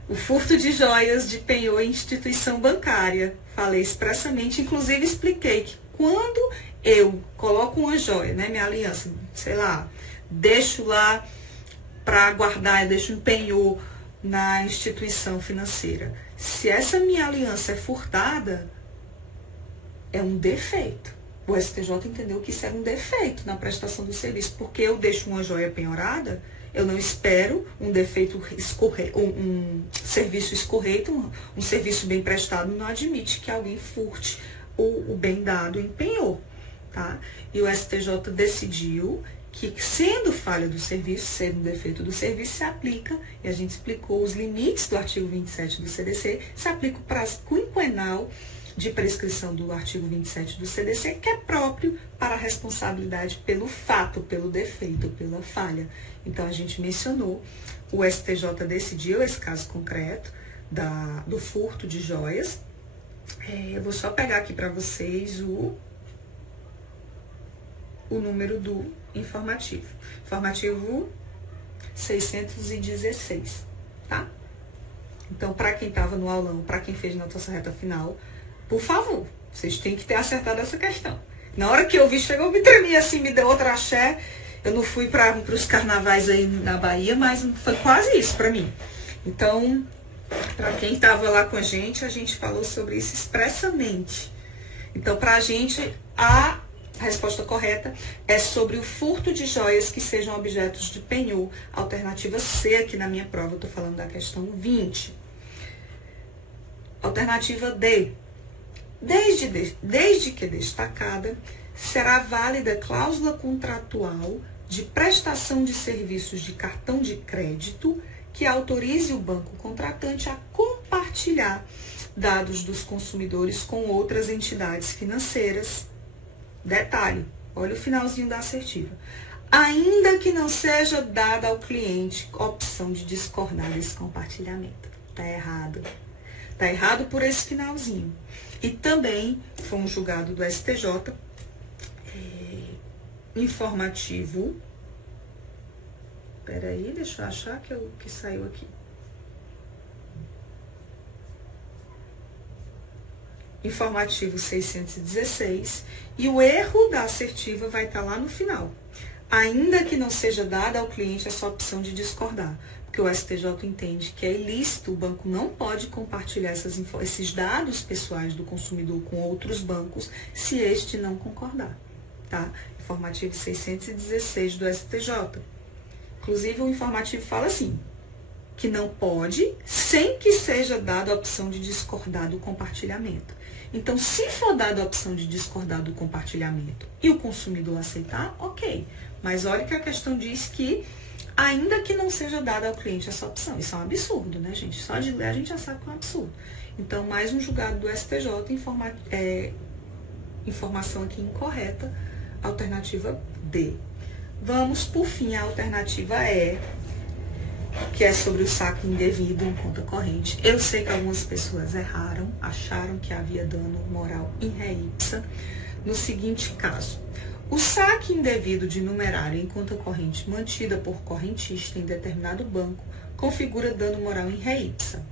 O furto de joias de penhor em instituição bancária. Falei expressamente, inclusive expliquei que quando eu coloco uma joia, né, minha aliança, sei lá, deixo lá para guardar, deixo um penhor na instituição financeira. Se essa minha aliança é furtada, é um defeito. O STJ entendeu que isso era um defeito na prestação do serviço, porque eu deixo uma joia penhorada, eu não espero um defeito um serviço escorreito, um serviço bem prestado não admite que alguém furte o bem dado em penhor, tá? E o STJ decidiu que, sendo falha do serviço, sendo defeito do serviço, se aplica, e a gente explicou os limites do artigo 27 do CDC, se aplica o prazo quinquenal de prescrição do artigo 27 do CDC, que é próprio para a responsabilidade pelo fato, pelo defeito, pela falha. Então, a gente mencionou, o STJ decidiu esse caso concreto do furto de joias. Eu vou só pegar aqui para vocês o número do informativo. Informativo 616, tá? Então, para quem estava no aulão, para quem fez na nossa reta final, por favor, vocês têm que ter acertado essa questão. Na hora que eu vi, chegou, me tremi assim, me deu outra axé. Eu não fui para os carnavais aí na Bahia, mas foi quase isso para mim. Então, para quem estava lá com a gente falou sobre isso expressamente. Então, para a gente, a resposta correta é sobre o furto de joias que sejam objetos de penhor. Alternativa C aqui na minha prova, eu estou falando da questão 20. Alternativa D. Desde que destacada, será válida cláusula contratual de prestação de serviços de cartão de crédito que autorize o banco contratante a compartilhar dados dos consumidores com outras entidades financeiras. Detalhe, olha o finalzinho da assertiva. Ainda que não seja dada ao cliente opção de discordar desse compartilhamento. Tá errado. Tá errado por esse finalzinho. E também foi um julgado do STJ informativo. Peraí, deixa eu achar que saiu aqui. Informativo 616. E o erro da assertiva vai estar lá no final. Ainda que não seja dada ao cliente essa opção de discordar. Porque o STJ entende que é ilícito, o banco não pode compartilhar esses dados pessoais do consumidor com outros bancos se este não concordar. Tá? tá? Informativo 616 do STJ. Inclusive, o informativo fala assim, que não pode, sem que seja dada a opção de discordar do compartilhamento. Então, se for dada a opção de discordar do compartilhamento e o consumidor aceitar, ok. Mas olha que a questão diz que, ainda que não seja dada ao cliente essa opção, isso é um absurdo, né, gente? Só de ler a gente já sabe que é um absurdo. Então, mais um julgado do STJ, informação aqui incorreta, alternativa D. Vamos, por fim, à alternativa E, que é sobre o saque indevido em conta corrente. Eu sei que algumas pessoas erraram, acharam que havia dano moral in re ipsa, no seguinte caso. O saque indevido de numerário em conta corrente mantida por correntista em determinado banco configura dano moral in re ipsa.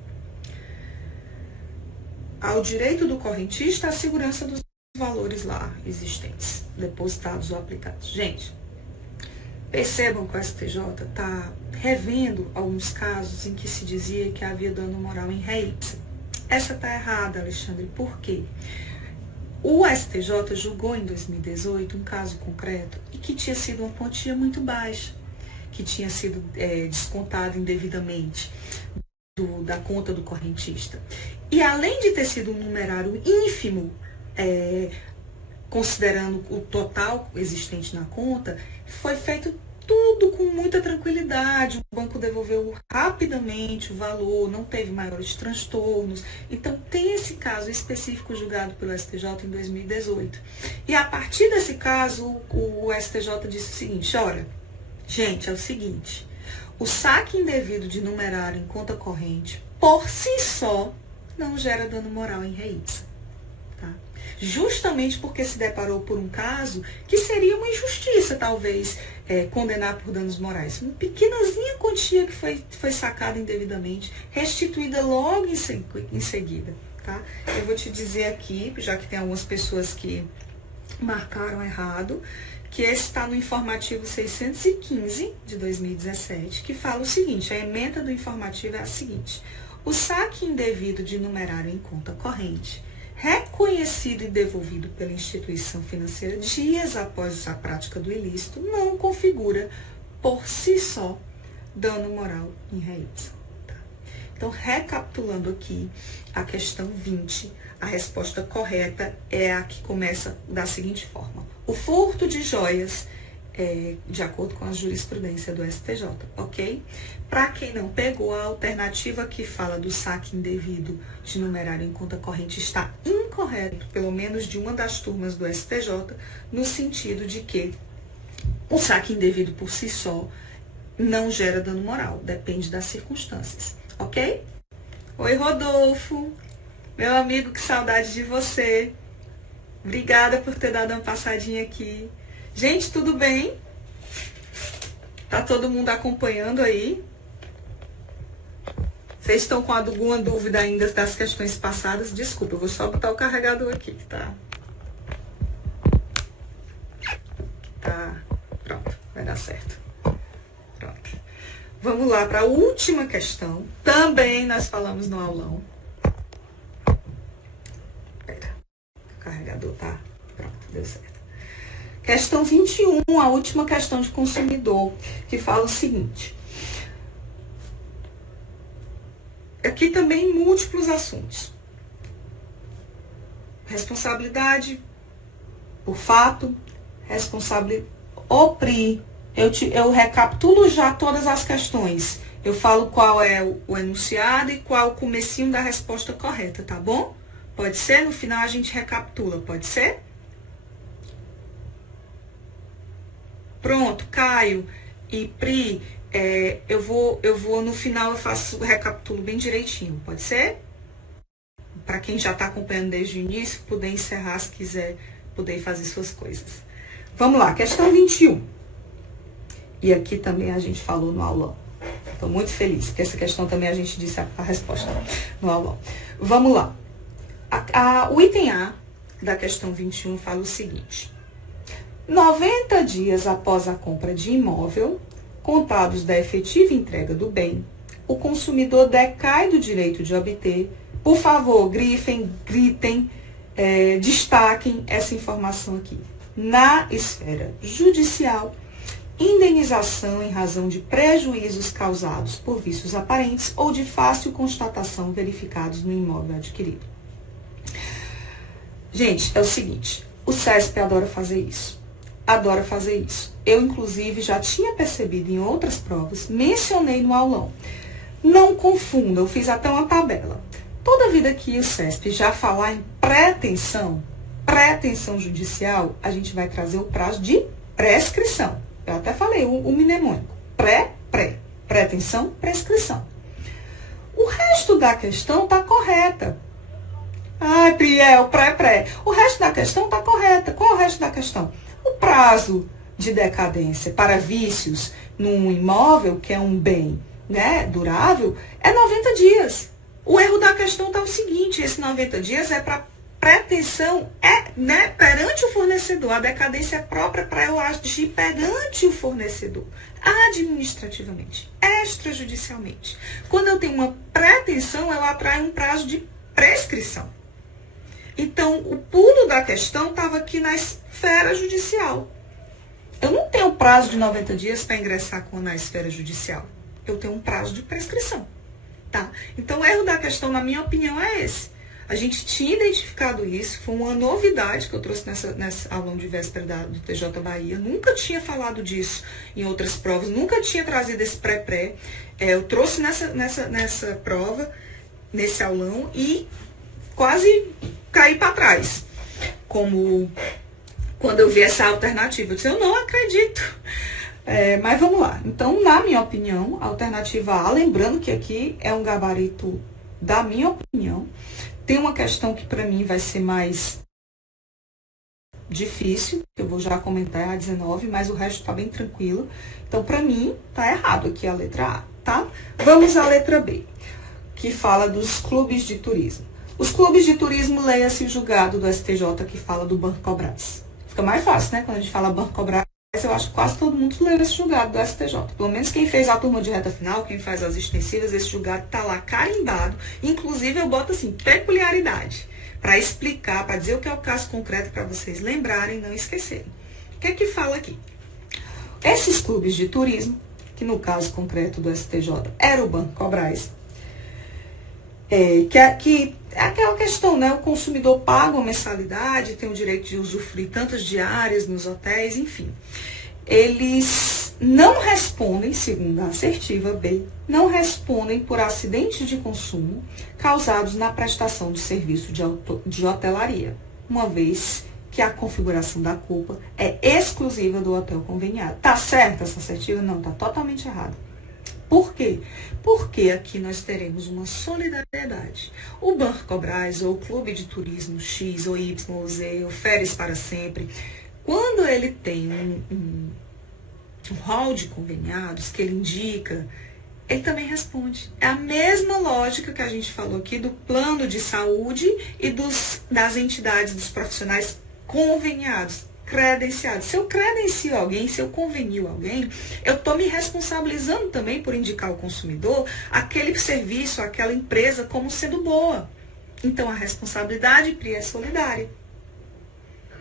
Ao direito do correntista, a segurança dos valores lá existentes, depositados ou aplicados. Gente, percebam que o STJ está revendo alguns casos em que se dizia que havia dano moral in re ipsa. Essa está errada, Alexandre. Por quê? O STJ julgou em 2018 um caso concreto e que tinha sido uma quantia muito baixa, que tinha sido descontado indevidamente da conta do correntista. E além de ter sido um numerário ínfimo, considerando o total existente na conta, foi feito tudo com muita tranquilidade. O banco devolveu rapidamente o valor, não teve maiores transtornos. Então, tem esse caso específico julgado pelo STJ em 2018. E a partir desse caso, o STJ disse o seguinte: olha, gente, é o seguinte, o saque indevido de numerário em conta corrente, por si só, não gera dano moral em re ipsa. Justamente porque se deparou por um caso que seria uma injustiça, talvez, condenar por danos morais. Uma pequenazinha quantia que foi sacada indevidamente, restituída logo em seguida. Tá? Eu vou te dizer aqui, já que tem algumas pessoas que marcaram errado, que esse está no informativo 615 de 2017, que fala o seguinte: a ementa do informativo é a seguinte: o saque indevido de numerário em conta corrente reconhecido e devolvido pela instituição financeira dias após a prática do ilícito, não configura, por si só, dano moral in re ipsa. Tá? Então, recapitulando aqui a questão 20, a resposta correta é a que começa da seguinte forma: o furto de joias, de acordo com a jurisprudência do STJ, ok? Para quem não pegou, a alternativa que fala do saque indevido de numerário em conta corrente está incorreto, pelo menos de uma das turmas do STJ, no sentido de que o saque indevido por si só não gera dano moral, depende das circunstâncias, ok? Oi, Rodolfo, meu amigo, que saudade de você. Obrigada por ter dado uma passadinha aqui. Gente, tudo bem? Tá todo mundo acompanhando aí? Vocês estão com alguma dúvida ainda das questões passadas? Desculpa, eu vou só botar o carregador aqui, tá? Tá, pronto, vai dar certo. Pronto. Vamos lá para a última questão. Também nós falamos no aulão. Pera, o carregador tá pronto, deu certo. Questão 21, a última questão de consumidor, que fala o seguinte. Aqui também múltiplos assuntos. Responsabilidade por fato, responsabilidade OPRI. Eu recapitulo já todas as questões. Eu falo qual é o enunciado e qual o comecinho da resposta correta, tá bom? Pode ser? No final a gente recapitula, pode ser? Pronto, Caio e Pri, eu vou no final, eu faço o recapitulo bem direitinho, pode ser? Para quem já está acompanhando desde o início, poder encerrar se quiser, poder fazer suas coisas. Vamos lá, questão 21. E aqui também a gente falou no aulão. Estou muito feliz, porque essa questão também a gente disse a resposta no aulão. Vamos lá. O item A da questão 21 fala o seguinte: 90 dias após a compra de imóvel, contados da efetiva entrega do bem, o consumidor decai do direito de obter. Por favor, gritem, destaquem essa informação aqui. na esfera judicial, indenização em razão de prejuízos causados por vícios aparentes ou de fácil constatação verificados no imóvel adquirido. Gente, é o seguinte, o CESP adora fazer isso. Adora fazer isso. Eu, inclusive, já tinha percebido em outras provas, mencionei no aulão. Não confunda, eu fiz até uma tabela. Toda vida que o CESP já falar em pretensão judicial, a gente vai trazer o prazo de prescrição. Eu até falei, o mnemônico. Pretensão, prescrição. O resto da questão está correta. Ai, Priel, pré. O resto da questão está correta. Qual é o resto da questão? O prazo de decadência para vícios num imóvel, que é um bem, né, durável, é 90 dias. O erro da questão está o seguinte, esse 90 dias é para pretensão, né, perante o fornecedor. A decadência é própria para eu agir perante o fornecedor, administrativamente, extrajudicialmente. Quando eu tenho uma pretensão, eu atraio um prazo de prescrição. Então, o pulo da questão estava aqui na esfera judicial. Eu não tenho prazo de 90 dias para ingressar na esfera judicial. Eu tenho um prazo de prescrição. Tá? Então, o erro da questão, na minha opinião, é esse. A gente tinha identificado isso, foi uma novidade que eu trouxe nessa aula de véspera do TJ Bahia. Nunca tinha falado disso em outras provas, nunca tinha trazido esse pré-pré. Eu trouxe nessa prova, nesse aulão, e quase caí para trás. Como quando eu vi essa alternativa, eu disse, eu não acredito. Mas vamos lá. Então, na minha opinião, a alternativa A, lembrando que aqui é um gabarito da minha opinião, tem uma questão que para mim vai ser mais difícil, que eu vou já comentar, é a 19, mas o resto tá bem tranquilo. Então, para mim, tá errado aqui a letra A, tá? Vamos à letra B, que fala dos clubes de turismo. Os clubes de turismo, leia-se o julgado do STJ que fala do Bancobras. Fica mais fácil, né? Quando a gente fala Bancobras, eu acho que quase todo mundo leu esse julgado do STJ. Pelo menos quem fez a turma de reta final, quem faz as extensivas, esse julgado tá lá carimbado. Inclusive, eu boto assim, peculiaridade, para explicar, para dizer o que é o caso concreto, para vocês lembrarem e não esquecerem. O que é que fala aqui? Esses clubes de turismo, que no caso concreto do STJ era o Bancobras, que é aquela questão, né? O consumidor paga uma mensalidade, tem o direito de usufruir tantas diárias nos hotéis, enfim. Eles não respondem, segundo a assertiva B, não respondem por acidentes de consumo causados na prestação de serviço de hotelaria, uma vez que a configuração da culpa é exclusiva do hotel conveniado. Tá certa essa assertiva? Não, tá totalmente errada. Por quê? Porque aqui nós teremos uma solidariedade. O Bancobras, ou o Clube de Turismo X, ou Y, ou Z, ou Férias para Sempre, quando ele tem um rol de conveniados que ele indica, ele também responde. É a mesma lógica que a gente falou aqui do plano de saúde e das entidades, dos profissionais conveniados, credenciados. Se eu credencio alguém, se eu convenio alguém, eu estou me responsabilizando também por indicar ao consumidor aquele serviço, aquela empresa como sendo boa. Então, a responsabilidade, Pri, é solidária.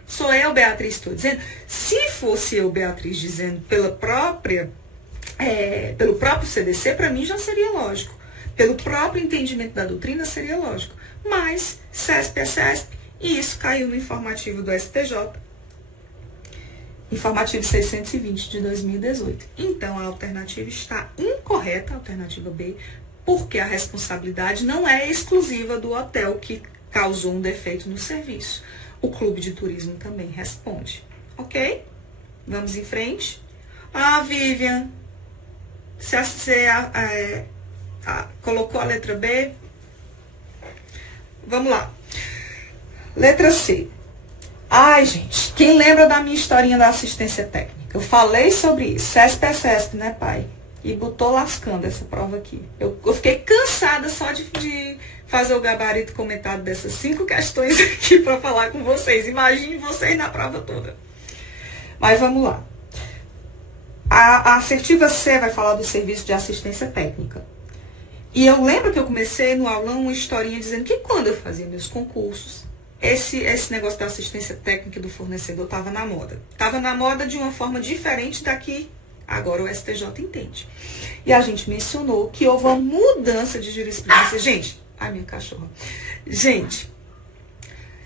Sou eu, Beatriz, estou dizendo. Se fosse eu, Beatriz, dizendo pelo próprio CDC, para mim já seria lógico. Pelo próprio entendimento da doutrina, seria lógico. Mas, CESP é CESP, e isso caiu no informativo do STJ. Informativo 620 de 2018. Então, a alternativa está incorreta, a alternativa B, porque a responsabilidade não é exclusiva do hotel que causou um defeito no serviço. O clube de turismo também responde. Ok? Vamos em frente. Vivian, você colocou a letra B? Vamos lá. Letra C. Ai, gente, quem lembra da minha historinha da assistência técnica? Eu falei sobre isso. CESP é CESP, né, pai? E botou lascando essa prova aqui. Eu fiquei cansada só de fazer o gabarito comentado dessas 5 questões aqui para falar com vocês. Imagine vocês na prova toda. Mas vamos lá. A assertiva C vai falar do serviço de assistência técnica. E eu lembro que eu comecei no aulão uma historinha dizendo que quando eu fazia meus concursos, esse negócio da assistência técnica do fornecedor estava na moda. Estava na moda de uma forma diferente da que agora o STJ entende. E a gente mencionou que houve uma mudança de jurisprudência. Gente, ai minha cachorra. Gente,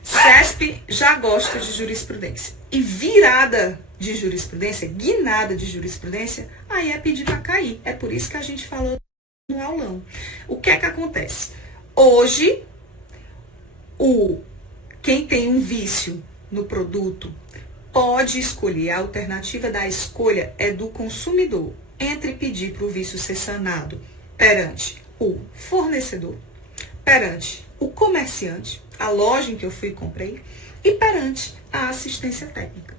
CESP já gosta de jurisprudência. E virada de jurisprudência, guinada de jurisprudência, aí é pedir para cair. É por isso que a gente falou no aulão. O que é que acontece? Hoje, quem tem um vício no produto pode escolher. A alternativa da escolha é do consumidor entre pedir para o vício ser sanado perante o fornecedor, perante o comerciante, a loja em que eu fui e comprei, e perante a assistência técnica.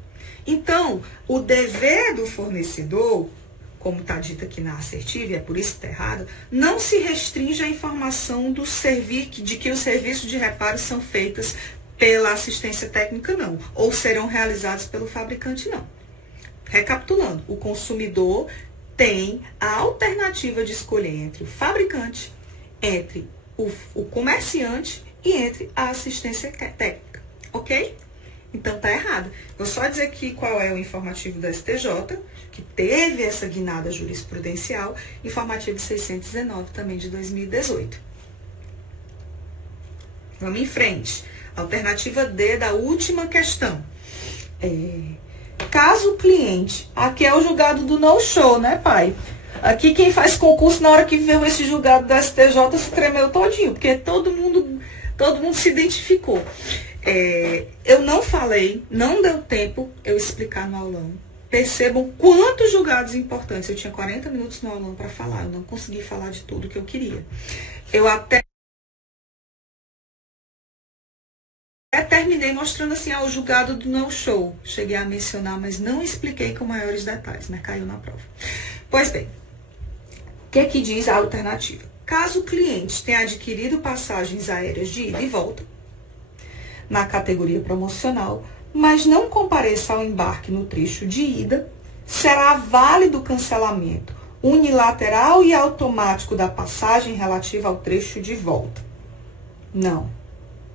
Então, o dever do fornecedor, como está dito aqui na assertiva, e é por isso que está errado, não se restringe à informação de que os serviços de reparo são feitos pela assistência técnica, não. Ou serão realizados pelo fabricante, não. Recapitulando, o consumidor tem a alternativa de escolher entre o fabricante, entre o comerciante e entre a assistência técnica. Ok? Então tá errado. Vou só dizer aqui qual é o informativo da STJ, que teve essa guinada jurisprudencial, informativo 619 também de 2018. Vamos em frente. Alternativa D da última questão. Caso o cliente, aqui é o julgado do no-show, né, pai? Aqui quem faz concurso na hora que viu esse julgado da STJ se tremeu todinho, porque todo mundo se identificou. Eu não falei, não deu tempo eu explicar no aulão. Percebam quantos julgados importantes. Eu tinha 40 minutos no aulão para falar, eu não consegui falar de tudo que eu queria. Eu até terminei mostrando assim, o julgado do no-show. Cheguei a mencionar, mas não expliquei com maiores detalhes, mas caiu na prova. Pois bem, o que é que diz a alternativa? Caso o cliente tenha adquirido passagens aéreas de ida e volta, na categoria promocional, mas não compareça ao embarque no trecho de ida, será válido o cancelamento unilateral e automático da passagem relativa ao trecho de volta. Não.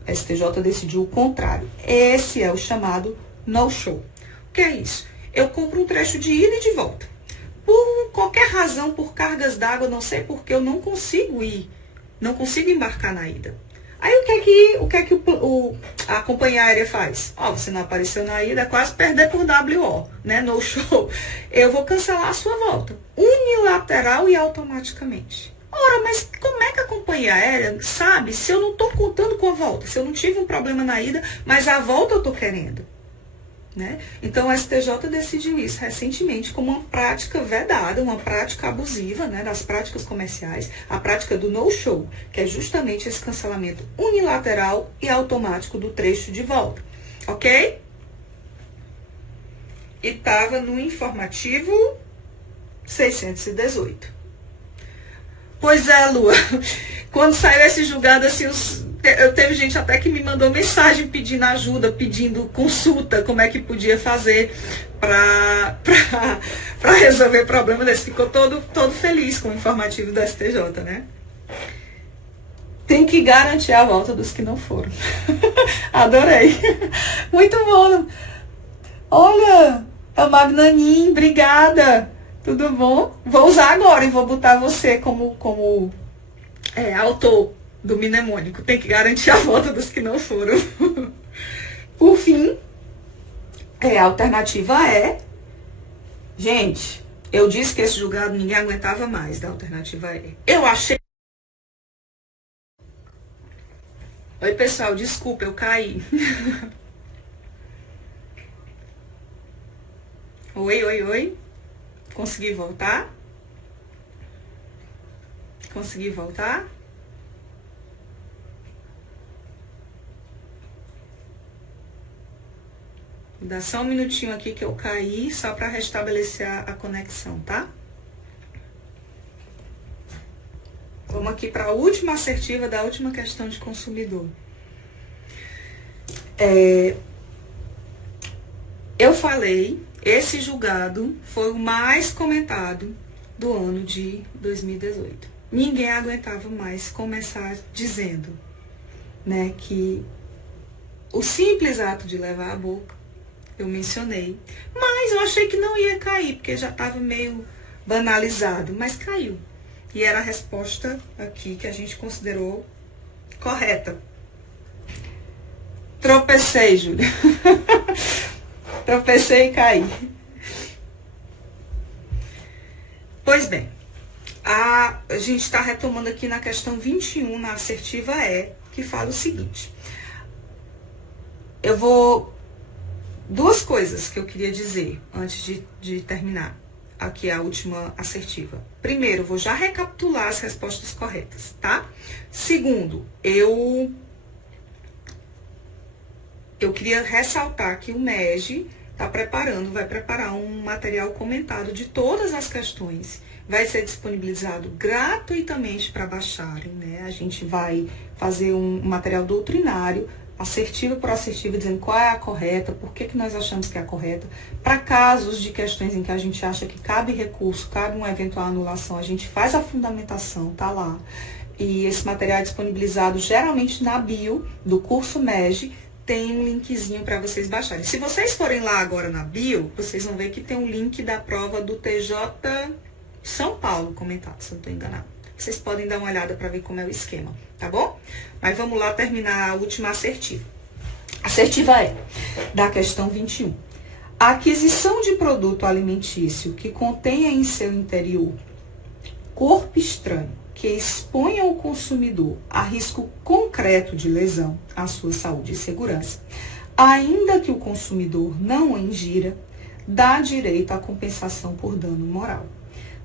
A STJ decidiu o contrário. Esse é o chamado no-show. O que é isso? Eu compro um trecho de ida e de volta. Por qualquer razão, por cargas d'água, não sei porque eu não consigo ir, não consigo embarcar na ida. Aí o que é que a companhia aérea faz? Você não apareceu na ida, é quase perder por WO, né? No show. Eu vou cancelar a sua volta. Unilateral e automaticamente. Ora, mas como é que a companhia aérea sabe se eu não estou contando com a volta? Se eu não tive um problema na ida, mas a volta eu estou querendo. Né? Então, o STJ decidiu isso recentemente como uma prática vedada, uma prática abusiva, né, das práticas comerciais, a prática do no-show, que é justamente esse cancelamento unilateral e automático do trecho de volta. Ok? E estava no informativo 618. Pois é, Lua, quando saiu esse julgado, assim, teve gente até que me mandou mensagem pedindo ajuda, pedindo consulta, como é que podia fazer para resolver problema desse. Ficou todo feliz com o informativo do STJ, né? Tem que garantir a volta dos que não foram. Adorei. Muito bom. Olha, é o Magnanim, obrigada. Tudo bom? Vou usar agora e vou botar você como autor do mnemônico. Tem que garantir a volta dos que não foram. Por fim, a alternativa é... Gente, eu disse que esse julgado ninguém aguentava mais da alternativa E. Eu achei... Oi, pessoal, desculpa, eu caí. Oi. Consegui voltar? Consegui voltar? Dá só um minutinho aqui que eu caí, só para restabelecer a conexão, tá? Vamos aqui para a última assertiva da última questão de consumidor. Eu falei, esse julgado foi o mais comentado do ano de 2018. Ninguém aguentava mais começar dizendo, né, que O simples ato de levar à boca, eu mencionei. Mas eu achei que não ia cair, porque já estava meio banalizado. Mas caiu. E era a resposta aqui que a gente considerou correta. Tropecei, Júlia. Tropecei e caí. Pois bem, a gente está retomando aqui na questão 21, na assertiva E, que fala o seguinte. Duas coisas que eu queria dizer antes de terminar aqui a última assertiva. Primeiro, vou já recapitular as respostas corretas, tá? Segundo, eu queria ressaltar que o MEG vai preparar um material comentado de todas as questões. Vai ser disponibilizado gratuitamente para baixarem, né? A gente vai fazer um material doutrinário, assertiva por assertiva, dizendo qual é a correta, por que nós achamos que é a correta. Para casos de questões em que a gente acha que cabe recurso, cabe uma eventual anulação, a gente faz a fundamentação, tá lá. E esse material é disponibilizado geralmente na bio do curso MEG, tem um linkzinho para vocês baixarem. Se vocês forem lá agora na bio, vocês vão ver que tem um link da prova do TJ São Paulo comentado, se eu não estou enganado. Vocês podem dar uma olhada para ver como é o esquema, tá bom? Mas vamos lá terminar a última assertiva. Assertiva é da questão 21. A aquisição de produto alimentício que contenha em seu interior corpo estranho que exponha o consumidor a risco concreto de lesão à sua saúde e segurança, ainda que o consumidor não o ingira, dá direito à compensação por dano moral.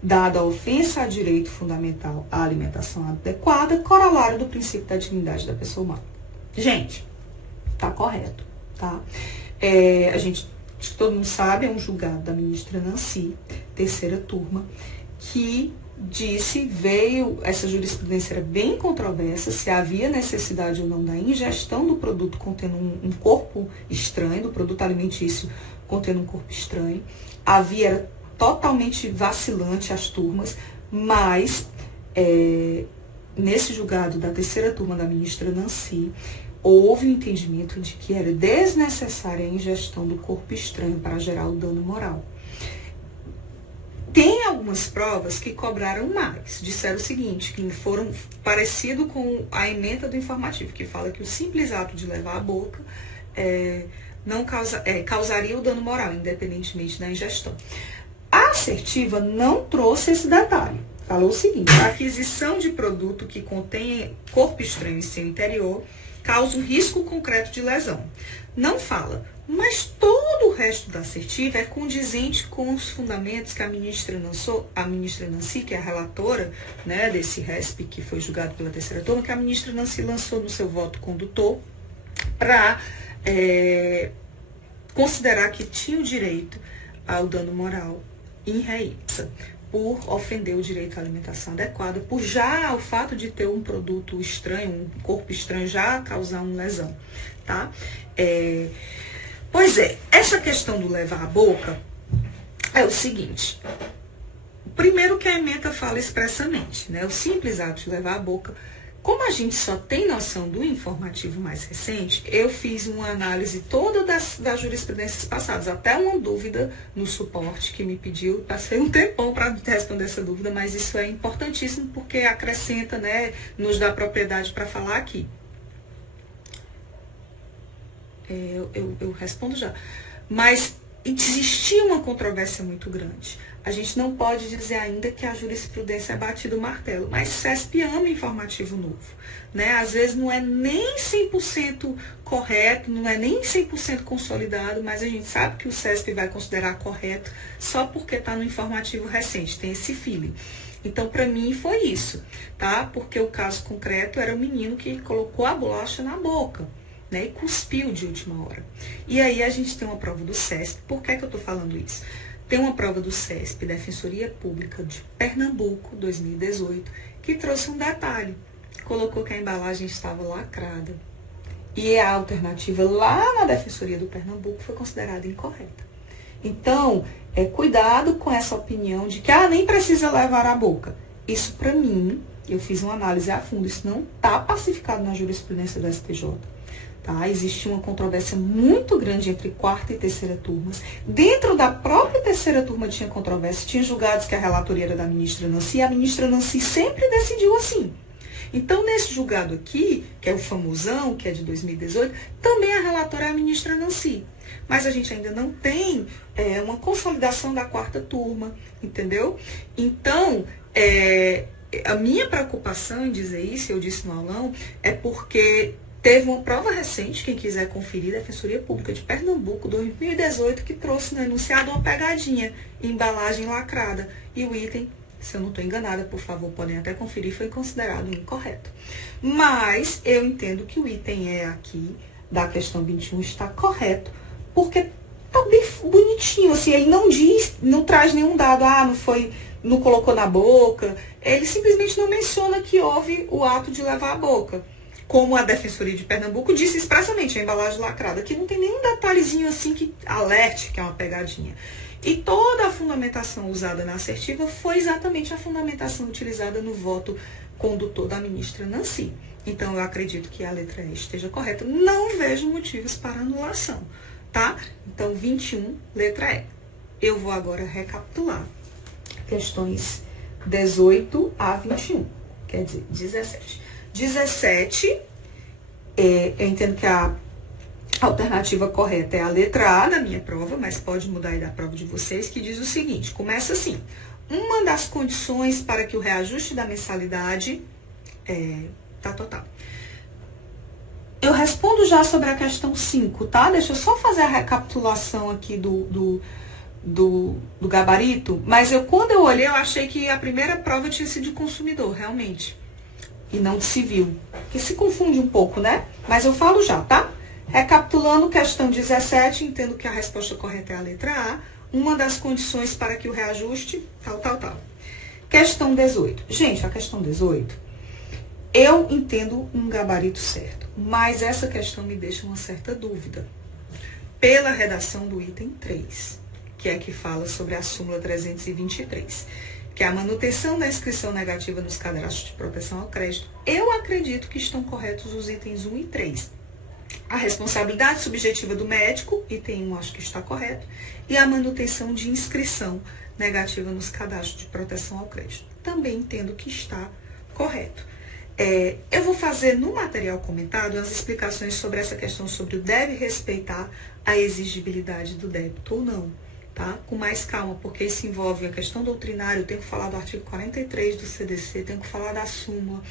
Dada a ofensa a direito fundamental à alimentação adequada, corolário do princípio da dignidade da pessoa humana. Gente, tá correto, tá? Acho que todo mundo sabe, é um julgado da ministra Nancy, terceira turma, que veio, essa jurisprudência era bem controversa, se havia necessidade ou não da ingestão do produto contendo um corpo estranho, do produto alimentício contendo um corpo estranho. Era totalmente vacilante as turmas, mas nesse julgado da terceira turma da ministra Nancy, houve o entendimento de que era desnecessária a ingestão do corpo estranho para gerar o dano moral. Tem algumas provas que cobraram mais, disseram o seguinte, que foram parecido com a ementa do informativo, que fala que o simples ato de levar à boca causaria o dano moral, independentemente da ingestão. A assertiva não trouxe esse detalhe. Falou o seguinte: a aquisição de produto que contém corpo estranho em seu interior causa um risco concreto de lesão. Não fala, mas todo o resto da assertiva é condizente com os fundamentos que a ministra Nancy, que é a relatora, né, desse RESP que foi julgado pela terceira turma, que a ministra Nancy lançou no seu voto condutor para considerar que tinha o direito ao dano moral in re ipsa, por ofender o direito à alimentação adequada, por já o fato de ter um produto estranho, um corpo estranho, já causar uma lesão, tá? Pois é, essa questão do levar à boca é o seguinte. Primeiro que a ementa fala expressamente, né? O simples ato de levar à boca. Como a gente só tem noção do informativo mais recente, eu fiz uma análise toda das jurisprudências passadas, até uma dúvida no suporte que me pediu, passei um tempão para responder essa dúvida, mas isso é importantíssimo porque acrescenta, né, nos dá propriedade para falar aqui. Eu respondo já. Mas existia uma controvérsia muito grande. A gente não pode dizer ainda que a jurisprudência é batido o martelo, mas CESP ama informativo novo, né? Às vezes não é nem 100% correto, não é nem 100% consolidado, mas a gente sabe que o CESP vai considerar correto só porque está no informativo recente, tem esse feeling. Então, para mim, foi isso, tá? Porque o caso concreto era um menino que colocou a bolacha na boca, né, e cuspiu de última hora. E aí a gente tem uma prova do CESP. Por que eu estou falando isso? Tem uma prova do CESP, Defensoria Pública de Pernambuco, 2018, que trouxe um detalhe. Colocou que a embalagem estava lacrada. E a alternativa lá na Defensoria do Pernambuco foi considerada incorreta. Então, cuidado com essa opinião de que nem precisa levar à boca. Isso, para mim, eu fiz uma análise a fundo, isso não está pacificado na jurisprudência do STJ. tá? Existia uma controvérsia muito grande entre quarta e terceira turmas. Dentro da própria terceira turma tinha controvérsia, tinha julgados que a relatoria era da ministra Nancy, e a ministra Nancy sempre decidiu assim. Então, nesse julgado aqui, que é o famosão, que é de 2018, também a relatora é a ministra Nancy. Mas a gente ainda não tem uma consolidação da quarta turma, entendeu? Então, a minha preocupação em dizer isso, eu disse no aulão, é porque teve uma prova recente, quem quiser conferir, Defensoria Pública de Pernambuco, 2018, que trouxe no enunciado uma pegadinha, embalagem lacrada, e o item, se eu não estou enganada, por favor, podem até conferir, foi considerado incorreto. Mas eu entendo que o item aqui, da questão 21, está correto, porque tá bem bonitinho, assim, ele não diz, não traz nenhum dado, não colocou na boca, ele simplesmente não menciona que houve o ato de levar à boca. Como a Defensoria de Pernambuco disse expressamente, a embalagem lacrada, que não tem nenhum detalhezinho assim que alerte que é uma pegadinha. E toda a fundamentação usada na assertiva foi exatamente a fundamentação utilizada no voto condutor da ministra Nancy. Então, eu acredito que a letra E esteja correta. Não vejo motivos para anulação, tá? Então, 21, letra E. Eu vou agora recapitular. Questões 18 a 21, quer dizer, 17. 17, eu entendo que a alternativa correta é a letra A da minha prova, mas pode mudar aí da prova de vocês, que diz o seguinte, começa assim, uma das condições para que o reajuste da mensalidade tá total. Eu respondo já sobre a questão 5, tá? Deixa eu só fazer a recapitulação aqui do gabarito, mas quando eu olhei, eu achei que a primeira prova tinha sido de consumidor, realmente, e não de civil, que se confunde um pouco, né? Mas eu falo já, tá? Recapitulando, questão 17, entendo que a resposta correta é a letra A, uma das condições para que o reajuste, tal. Questão 18. Gente, a questão 18, eu entendo um gabarito certo, mas essa questão me deixa uma certa dúvida. Pela redação do item 3, que é que fala sobre a súmula 323, que é a manutenção da inscrição negativa nos cadastros de proteção ao crédito, eu acredito que estão corretos os itens 1 e 3. A responsabilidade subjetiva do médico, item 1 acho que está correto, e a manutenção de inscrição negativa nos cadastros de proteção ao crédito. Também entendo que está correto. Eu vou fazer no material comentado as explicações sobre essa questão sobre o deve respeitar a exigibilidade do débito ou não, tá? Com mais calma, porque isso envolve a questão doutrinária, eu tenho que falar do artigo 43 do CDC, tenho que falar da súmula,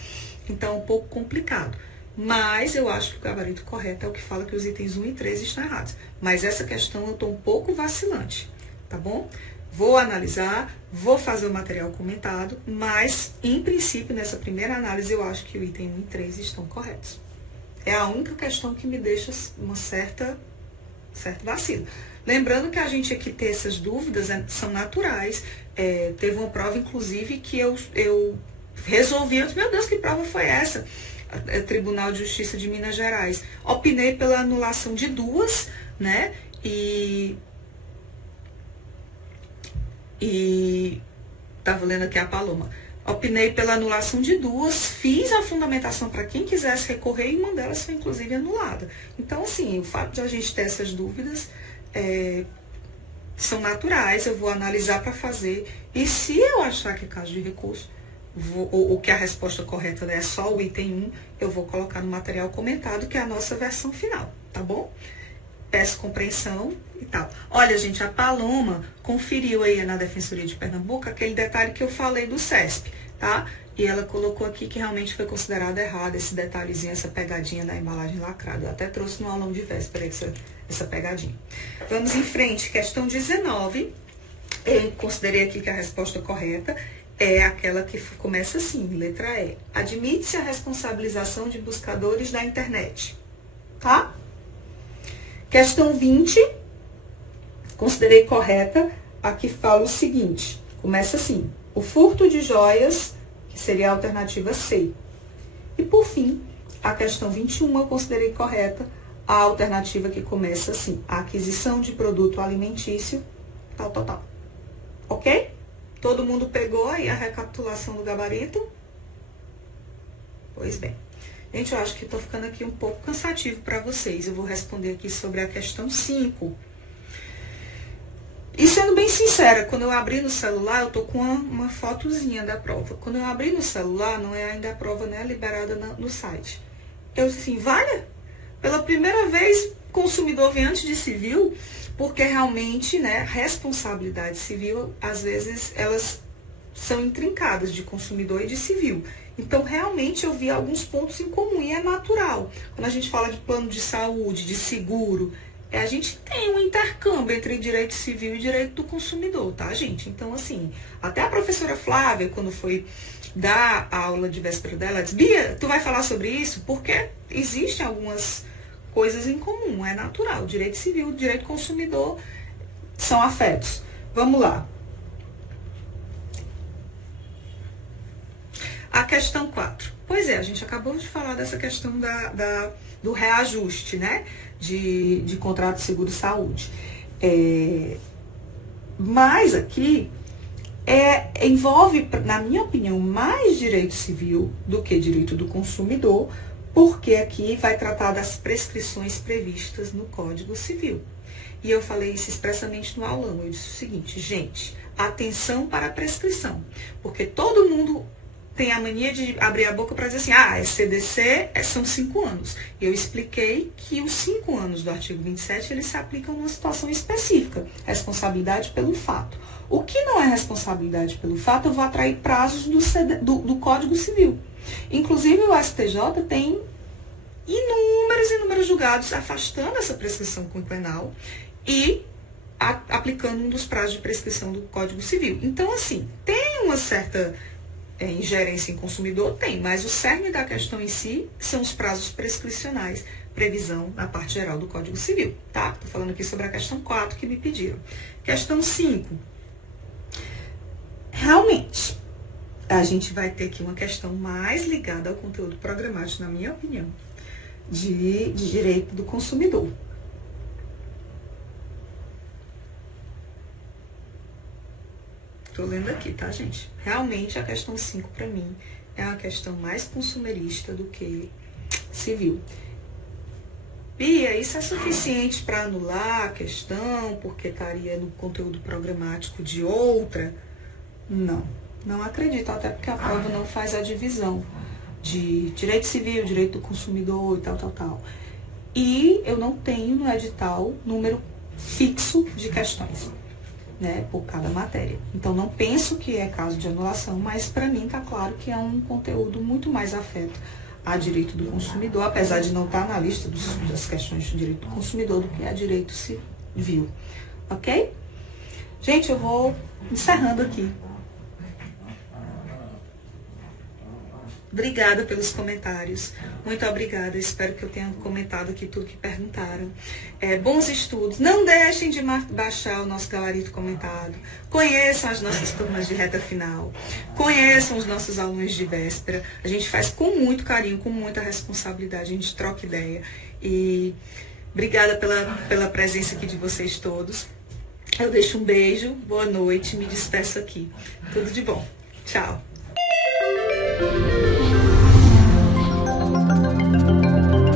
então é um pouco complicado. Mas eu acho que o gabarito correto é o que fala que os itens 1 e 3 estão errados. Mas essa questão eu estou um pouco vacilante, tá bom? Vou analisar, vou fazer o material comentado, mas, em princípio, nessa primeira análise, eu acho que o item 1 e 3 estão corretos. É a única questão que me deixa uma certo vacilo. Lembrando que a gente aqui ter essas dúvidas são naturais. Teve uma prova, inclusive, que eu resolvi, meu Deus, que prova foi essa? Tribunal de Justiça de Minas Gerais. Opinei pela anulação de 2, né? E tava lendo aqui a Paloma. Opinei pela anulação de 2, fiz a fundamentação para quem quisesse recorrer e uma delas foi inclusive anulada. Então, assim, o fato de a gente ter essas dúvidas são naturais, eu vou analisar para fazer. E se eu achar que é caso de recurso, ou que a resposta correta é só o item 1, eu vou colocar no material comentado, que é a nossa versão final, tá bom? Peço compreensão e tal. Olha, gente, a Paloma conferiu aí na Defensoria de Pernambuco aquele detalhe que eu falei do CESP, tá? E ela colocou aqui que realmente foi considerado errado esse detalhezinho, essa pegadinha da embalagem lacrada. Eu até trouxe no aulão de véspera essa pegadinha. Vamos em frente, questão 19. Eu considerei aqui que a resposta correta é aquela que começa assim, letra E. Admite-se a responsabilização de buscadores da internet, tá? Questão 20, considerei correta, aqui fala o seguinte, começa assim, o furto de joias, que seria a alternativa C. E por fim, a questão 21 eu considerei correta, a alternativa que começa assim, a aquisição de produto alimentício, tal. Ok? Todo mundo pegou aí a recapitulação do gabarito? Pois bem. Gente, eu acho que tô ficando aqui um pouco cansativo para vocês. Eu vou responder aqui sobre a questão 5. E sendo bem sincera, quando eu abri no celular, eu tô com uma fotozinha da prova. Quando eu abri no celular, não é ainda a prova, né, liberada no site. Eu disse assim, vale? Pela primeira vez, consumidor vem antes de civil, porque realmente, né, responsabilidade civil, às vezes, elas são intrincadas de consumidor e de civil. Então, realmente, eu vi alguns pontos em comum e é natural. Quando a gente fala de plano de saúde, de seguro, a gente tem um intercâmbio entre direito civil e direito do consumidor, tá, gente? Então, assim, até a professora Flávia, quando foi dar a aula de véspera dela, disse, Bia, tu vai falar sobre isso? Porque existem algumas coisas em comum, é natural. Direito civil e direito do consumidor são afetos. Vamos lá. A questão 4. Pois é, a gente acabou de falar dessa questão do reajuste, né? De contrato de seguro-saúde. Mas aqui envolve, na minha opinião, mais direito civil do que direito do consumidor, porque aqui vai tratar das prescrições previstas no Código Civil. E eu falei isso expressamente no aulão. Eu disse o seguinte, gente, atenção para a prescrição, porque todo mundo tem a mania de abrir a boca para dizer assim, CDC são 5 anos. Eu expliquei que os 5 anos do artigo 27, eles se aplicam numa situação específica, responsabilidade pelo fato. O que não é responsabilidade pelo fato, eu vou atrair prazos do Código Civil. Inclusive, o STJ tem inúmeros julgados afastando essa prescrição quinquenal e aplicando um dos prazos de prescrição do Código Civil. Então, assim, tem uma certa ingerência em consumidor, tem, mas o cerne da questão em si são os prazos prescricionais, previsão na parte geral do Código Civil, tá? Tô falando aqui sobre a questão 4 que me pediram. Questão 5. Realmente, a gente vai ter aqui uma questão mais ligada ao conteúdo programático, na minha opinião, de direito do consumidor. Tô lendo aqui, tá, gente? Realmente, a questão 5, para mim, é uma questão mais consumerista do que civil. Bia, isso é suficiente para anular a questão, porque estaria no conteúdo programático de outra? Não acredito, até porque a prova não faz a divisão de direito civil, direito do consumidor e tal. E eu não tenho no edital número fixo de questões, né, por cada matéria. Então, não penso que é caso de anulação, mas para mim tá claro que é um conteúdo muito mais afeto a direito do consumidor, apesar de não estar na lista das questões de direito do consumidor do que a direito civil. Ok? Gente, eu vou encerrando aqui. Obrigada pelos comentários. Muito obrigada. Espero que eu tenha comentado aqui tudo que perguntaram. Bons estudos. Não deixem de baixar o nosso gabarito comentado. Conheçam as nossas turmas de reta final. Conheçam os nossos alunos de véspera. A gente faz com muito carinho, com muita responsabilidade. A gente troca ideia. E obrigada pela presença aqui de vocês todos. Eu deixo um beijo. Boa noite. Me despeço aqui. Tudo de bom. Tchau.